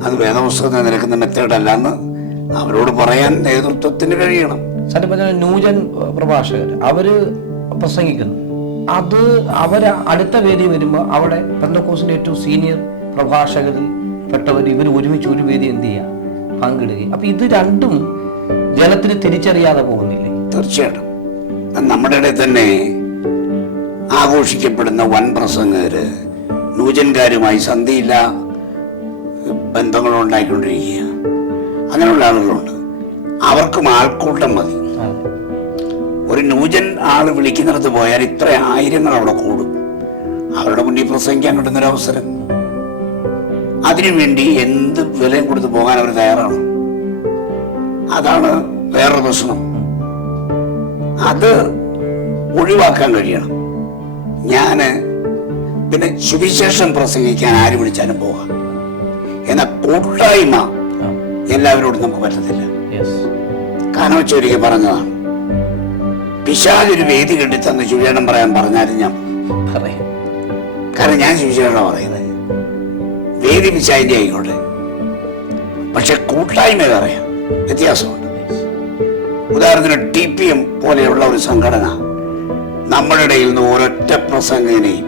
അത് വേദപുസ്തകത്തിൽ നിൽക്കുന്ന മെത്തേഡല്ലെന്ന് അവരോട് പറയാൻ നേതൃത്വത്തിന് കഴിയണം. സത്യം പറഞ്ഞാൽ ന്യൂജൻ പ്രഭാഷകർ അവര് പ്രസംഗിക്കുന്നു, അത് അവര് അടുത്ത വേദി വരുമ്പോൾ അവിടെ പെന്തക്കോസ്തിന്റെ ഏറ്റവും സീനിയർ പ്രഭാഷകരിൽ പെട്ടവർ ഇവർ ഒരുമിച്ച് ഒരു വേദി എന്ത് ചെയ്യുക, പങ്കിടുകയും. അപ്പൊ ഇത് രണ്ടും ജനത്തിന് തിരിച്ചറിയാതെ പോകുന്നില്ലേ? തീർച്ചയായിട്ടും. നമ്മുടെ ഇടയിൽ തന്നെ ആഘോഷിക്കപ്പെടുന്ന വൻ പ്രസംഗര് ന്യൂജൻകാരുമായി സന്ധിയില്ല ബന്ധങ്ങൾ ഉണ്ടായിക്കൊണ്ടിരിക്കുക. അങ്ങനെയുള്ള ആളുകളുണ്ട്. അവർക്കും ആൾക്കൂട്ടം മതി. ഒരു ന്യൂജൻ ആള് വിളിക്കുന്നിടത്ത് പോയാൽ ഇത്ര ആയിരങ്ങൾ അവിടെ കൂടും. അവരുടെ മുന്നിൽ പ്രസംഗിക്കാൻ കിട്ടുന്നൊരവസരം, അതിനുവേണ്ടി എന്ത് വിലയും കൊടുത്ത് പോകാൻ അവർ തയ്യാറാണ്. അതാണ് വേറൊരു പ്രശ്നം. അത് ഒഴിവാക്കാൻ കഴിയണം. പിന്നെ സുവിശേഷം പ്രസംഗിക്കാൻ ആര് വിളിച്ചാലും പോകാം. എന്നാൽ കൂട്ടായ്മ എല്ലാവരോടും നമുക്ക് പറ്റത്തില്ല. കാനോച്ചൊരിക്കൽ പറഞ്ഞതാണ്, പിശാചൊരു വേദി കെട്ടി തന്ന് സുവിശേഷം പറയാൻ പറഞ്ഞാലും ഞാൻ പറയും. കാരണം ഞാൻ സുവിശേഷം പറയുന്നത് വേദി പിശാചിന്റെ ആയിക്കോട്ടെ, പക്ഷെ കൂട്ടായ്മ പറയാം, വ്യത്യാസമുണ്ട്. ഉദാഹരണത്തിന് TPM പോലെയുള്ള ഒരു സംഘടന നമ്മുടെ ഇടയിൽ നിന്ന് ഒരൊറ്റ പ്രസംഗിനെയും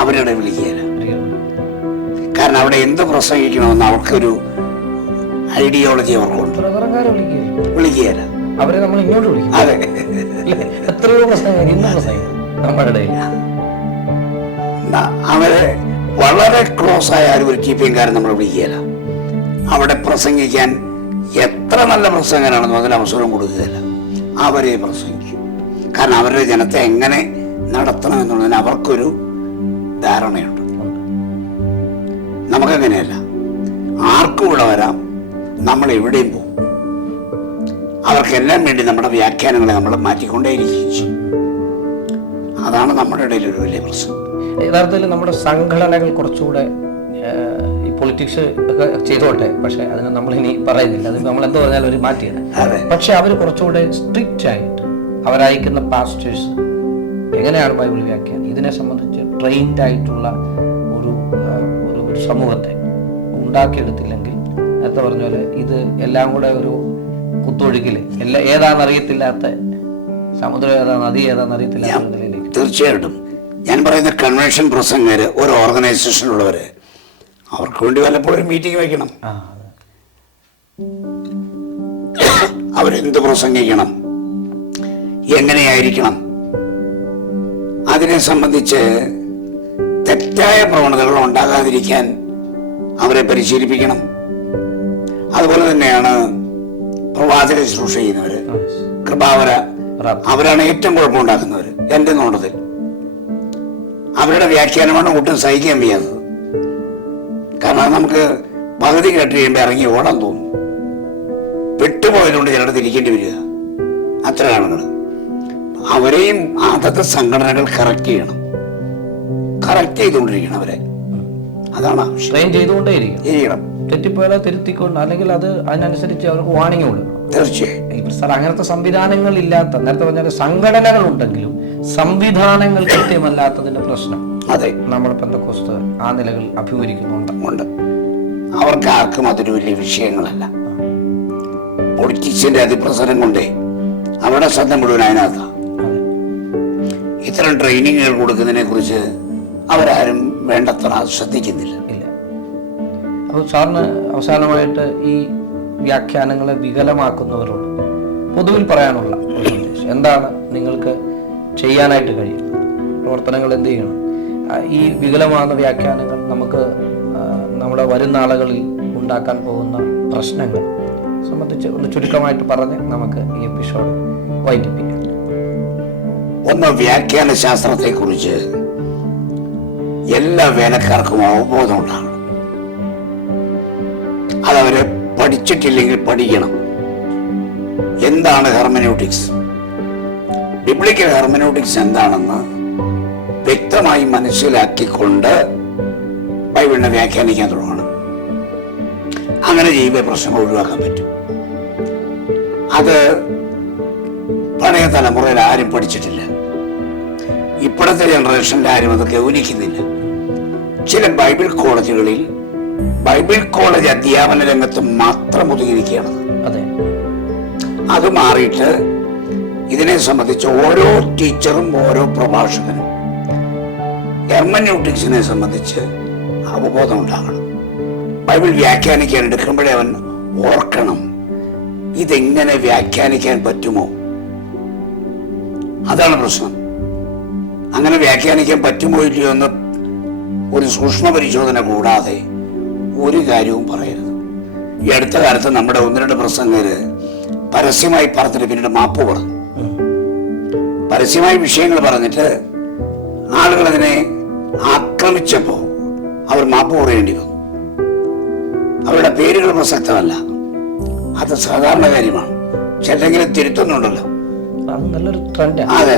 അവരുടെ വിളിക്കുകയില്ല. കാരണം അവിടെ എന്ത് പ്രസംഗിക്കണമെന്ന് അവർക്കൊരു ഐഡിയോളജി അവർക്കുണ്ട്. വിളിക്കുകയില്ല. അവരെ നമ്മൾ ഇങ്ങോട്ട് വിളിക്കും. അതെ, എത്രയോ നമ്മുടെ ഇടയിൽ അവരെ വളരെ ക്ലോസ് ആയ ഒരു TPM-കാരൻ നമ്മൾ വിളിക്കുകയില്ല. അവിടെ പ്രസംഗിക്കാൻ എത്ര നല്ല പ്രസംഗനാണെന്നും അതിന് അവസരം കൊടുക്കുകയില്ല. അവരെ പ്രസംഗിക്കും. കാരണം അവരുടെ ജനത്തെ എങ്ങനെ നടത്തണം എന്നുള്ളതിന് അവർക്കൊരു ധാരണയുണ്ട്. നമുക്കങ്ങനെയല്ല. ആർക്കും ഇവിടെ വരാം, നമ്മൾ എവിടെയും പോകും. അവർക്കെല്ലാം വേണ്ടി നമ്മുടെ വ്യാഖ്യാനങ്ങളെ നമ്മൾ മാറ്റിക്കൊണ്ടേയിരിക്കും. അതാണ് നമ്മുടെ ഇടയിൽ ഒരു വലിയ പ്രശ്നം. യഥാർത്ഥത്തിൽ നമ്മുടെ സംഘടനകൾ കുറച്ചുകൂടെ ഈ പൊളിറ്റിക്സ് ഒക്കെ ചെയ്തോട്ടെ, പക്ഷെ അതിന് നമ്മളിനി പറയുന്നില്ല. അത് നമ്മൾ എന്തോ പറഞ്ഞാൽ ഒരു മാറ്റിയാണ്. പക്ഷെ അവർ കുറച്ചുകൂടെ സ്ട്രിക്റ്റ് ആയിട്ട് അവരയക്കുന്ന പാസ്റ്റേഴ്സ് എങ്ങനെയാണ് ബൈബിൾ വ്യാഖ്യാനം ഇതിനെ സംബന്ധിച്ച് ട്രെയിൻഡ് ആയിട്ടുള്ള ഒരു സമൂഹത്തെ ഉണ്ടാക്കിയെടുത്തില്ലെങ്കിൽ, നേരത്തെ പറഞ്ഞ പോലെ ഇത് എല്ലാം കൂടെ ഒരു കുത്തൊഴുക്കില് ഏതാണെന്ന് അറിയത്തില്ലാത്ത സമുദ്രം ഏതാ നദി ഏതാണെന്ന് അറിയത്തില്ലാത്ത നിലയിലേക്ക്. തീർച്ചയായിട്ടും ഞാൻ പറയുന്ന കൺവെൻഷൻ പ്രസംഗര് ഒരു ഓർഗനൈസേഷനിലുള്ളവര് അവർക്ക് വേണ്ടി വല്ലപ്പോഴും മീറ്റിംഗ് വയ്ക്കണം. അവരെന്ത് പ്രസംഗിക്കണം, എങ്ങനെയായിരിക്കണം, അതിനെ സംബന്ധിച്ച് തെറ്റായ പ്രവണതകൾ ഉണ്ടാകാതിരിക്കാൻ അവരെ പരിശീലിപ്പിക്കണം. അതുപോലെ തന്നെയാണ് പ്രവാചക ശുശ്രൂഷ ചെയ്യുന്നവര്, കൃപാവര, അവരാണ് ഏറ്റവും കുഴപ്പമുണ്ടാക്കുന്നവര്. എന്റെ നോട്ടത്തിൽ അവരുടെ വ്യാഖ്യാനമാണ് ഒട്ടും സഹിക്കാൻ വയ്യാത്തത്. കാരണം നമുക്ക് പകുതി കേട്ട് കഴിയുമ്പോൾ ഇറങ്ങി ഓടാൻ തോന്നും. പെട്ടുപോയതുകൊണ്ട് ചിലടത്ത് ഇരിക്കേണ്ടി വരിക. അത്ര ആളുകൾ. അവരെയും അതത് സംഘടനകൾ കറക്റ്റ് ചെയ്യണം, കറക്റ്റ് ചെയ്തുകൊണ്ടിരിക്കണം അവരെ. അതാണ് ട്രെയിൻ ചെയ്തുകൊണ്ടേയിരിക്കണം. തെറ്റിപ്പോയാലോ തിരുത്തിക്കൊണ്ട്, അല്ലെങ്കിൽ അത് അതിനനുസരിച്ച് അവർക്ക് വാണിംഗ് കൊടുക്കണം. തീർച്ചയായും സാർ, അങ്ങനത്തെ സംവിധാനങ്ങൾ ഇല്ലാത്ത, നേരത്തെ പറഞ്ഞാൽ സംഘടനകൾ ഉണ്ടെങ്കിലും സംവിധാനങ്ങൾ കൃത്യമല്ലാത്തതിന്റെ പ്രശ്നം അതെ നമ്മൾ പെന്തക്കോസ്ത് ആ നിലകൾ അഭിമുഖീകരിക്കുന്നുണ്ട്. അവർക്ക് ആർക്കും അതൊരു വലിയ വിഷയങ്ങളല്ല. പൊളിറ്റീഷ്യന്റെ അതിപ്രസരം കൊണ്ടേ അവരുടെ ശ്രദ്ധ മുഴുവൻ അതിനകത്താണ്. ഇത്തരം ട്രെയിനിങ്ങുകൾ കൊടുക്കുന്നതിനെ കുറിച്ച് അവരാരും വേണ്ടത്ര ശ്രദ്ധിക്കുന്നില്ല. അപ്പോൾ സാറിന് അവസാനമായിട്ട് ഈ വ്യാഖ്യാനങ്ങളെ വികലമാക്കുന്നവരോട് പൊതുവിൽ പറയാനുള്ള എന്താണ്? നിങ്ങൾക്ക് ചെയ്യാനായിട്ട് കഴിയും പ്രവർത്തനങ്ങൾ എന്ത് ചെയ്യണം? ഈ വികലമാകുന്ന വ്യാഖ്യാനങ്ങൾ നമുക്ക് നമ്മുടെ വരുന്ന ആളുകളിൽ ഉണ്ടാക്കാൻ പോകുന്ന പ്രശ്നങ്ങൾ സംബന്ധിച്ച് ഒന്ന് ചുരുക്കമായിട്ട് പറഞ്ഞ് നമുക്ക് ഈ എപ്പിസോഡ് വൈകിപ്പിക്കാം. ഒന്ന്, വ്യാഖ്യാന ശാസ്ത്രത്തെ കുറിച്ച് എല്ലാ വേലക്കാർക്കും അവബോധം ഉണ്ടാകണം. അതവരെ പഠിച്ചിട്ടില്ലെങ്കിൽ പഠിക്കണം. എന്താണ് ഹെർമനോട്ടിക്സ്, ബിബ്ലിക്കൽ ഹെർമനോട്ടിക്സ് എന്താണെന്ന് വ്യക്തമായി മനസ്സിലാക്കിക്കൊണ്ട് ബൈബിളിനെ വ്യാഖ്യാനിക്കാൻ തുടങ്ങണം. അങ്ങനെ ചെയ്യുമ്പോൾ പ്രശ്നങ്ങൾ ഒഴിവാക്കാൻ പറ്റും. അത് പഴയ തലമുറയിൽ ആരും പഠിച്ചിട്ടില്ല. ഇപ്പോഴത്തെ ജനറേഷനിൽ ആരും അത് ഗൗനിക്കുന്നില്ല. ചില ബൈബിൾ കോളേജുകളിൽ ബൈബിൾ കോളേജ് അധ്യാപന രംഗത്ത് മാത്രം ഒതുങ്ങിയിരിക്കുകയാണ്. അത് മാറിയിട്ട് ഇതിനെ സംബന്ധിച്ച് ഓരോ ടീച്ചറും ഓരോ പ്രഭാഷകനും ഹെർമനോട്ടിക്സിനെ സംബന്ധിച്ച് അവബോധം ഉണ്ടാകണം. ബൈബിൾ വ്യാഖ്യാനിക്കാൻ എടുക്കുമ്പോഴേ അവൻ ഓർക്കണം, ഇതെങ്ങനെ വ്യാഖ്യാനിക്കാൻ പറ്റുമോ? അതാണ് പ്രശ്നം. അങ്ങനെ വ്യാഖ്യാനിക്കാൻ പറ്റുമോ ഇല്ലയോ എന്ന് ഒരു സൂക്ഷ്മ പരിശോധന കൂടാതെ ഒരു കാര്യവും പറയരുത്. ഈ അടുത്ത കാലത്ത് നമ്മുടെ 1-2 പ്രസംഗര് പരസ്യമായി പറഞ്ഞിട്ട് പിന്നീട് മാപ്പ് പറഞ്ഞു. പരസ്യമായി വിഷയങ്ങൾ പറഞ്ഞിട്ട് ആളുകൾ അതിനെ ആക്രമിച്ചപ്പോ അവർ മാപ്പ് പറയേണ്ടി വന്നു. അവരുടെ പേരുകൾ പ്രസക്തമല്ല, അത് സാധാരണ കാര്യമാണ്. ചിലെങ്കിലും തിരുത്തുന്നുണ്ടല്ലോ. അതെ,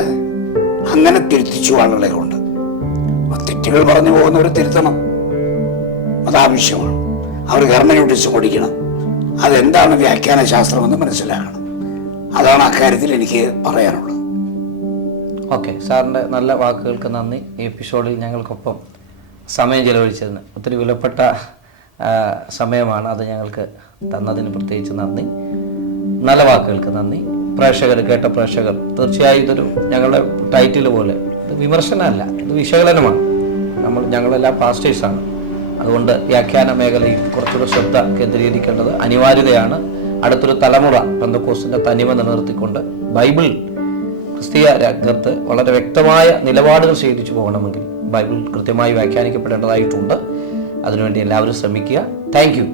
അങ്ങനെ തിരുത്തിച്ചു ആളുകളെ കൊണ്ട്. തെറ്റുകൾ പറഞ്ഞു പോകുന്നവർ തിരുത്തണം, അതാവശ്യമാണ്. അവർ ഹെർമനോട്ടിക്സ് പഠിക്കണം, അതെന്താണ് വ്യാഖ്യാന ശാസ്ത്രമെന്ന് മനസ്സിലാക്കണം. അതാണ് അക്കാര്യത്തിൽ എനിക്ക് പറയാനുള്ളത്. ഓക്കെ, സാറിൻ്റെ നല്ല വാക്കുകൾക്ക് നന്ദി. ഈ എപ്പിസോഡിൽ ഞങ്ങൾക്കൊപ്പം സമയം ചെലവഴിച്ചതിന് ഒത്തിരി വിലപ്പെട്ട സമയമാണ്, അത് ഞങ്ങൾക്ക് തന്നതിന് പ്രത്യേകിച്ച് നന്ദി. നല്ല വാക്കുകൾക്ക് നന്ദി. കേട്ട പ്രേക്ഷകർ തീർച്ചയായും ഇതൊരു ഞങ്ങളുടെ ടൈറ്റിൽ പോലെ ഇത് വിമർശനമല്ല, ഇത് വിശകലനമാണ്. ഞങ്ങളെല്ലാം പാസ്റ്റേഴ്സാണ്. അതുകൊണ്ട് വ്യാഖ്യാന മേഖലയിൽ കുറച്ചുകൂടെ ശ്രദ്ധ കേന്ദ്രീകരിക്കേണ്ടത് അനിവാര്യതയാണ്. അടുത്തൊരു തലമുറ പെന്തക്കോസ്തിന്റെ തനിമ നിലനിർത്തിക്കൊണ്ട് ബൈബിൾ ക്രിസ്തീയ രംഗത്ത് വളരെ വ്യക്തമായ നിലപാടുകൾ സ്വീകരിച്ചു പോകണമെങ്കിൽ ബൈബിൾ കൃത്യമായി വ്യാഖ്യാനിക്കപ്പെടേണ്ടതായിട്ടുണ്ട്. അതിനുവേണ്ടി എല്ലാവരും ശ്രമിക്കുക. Thank you.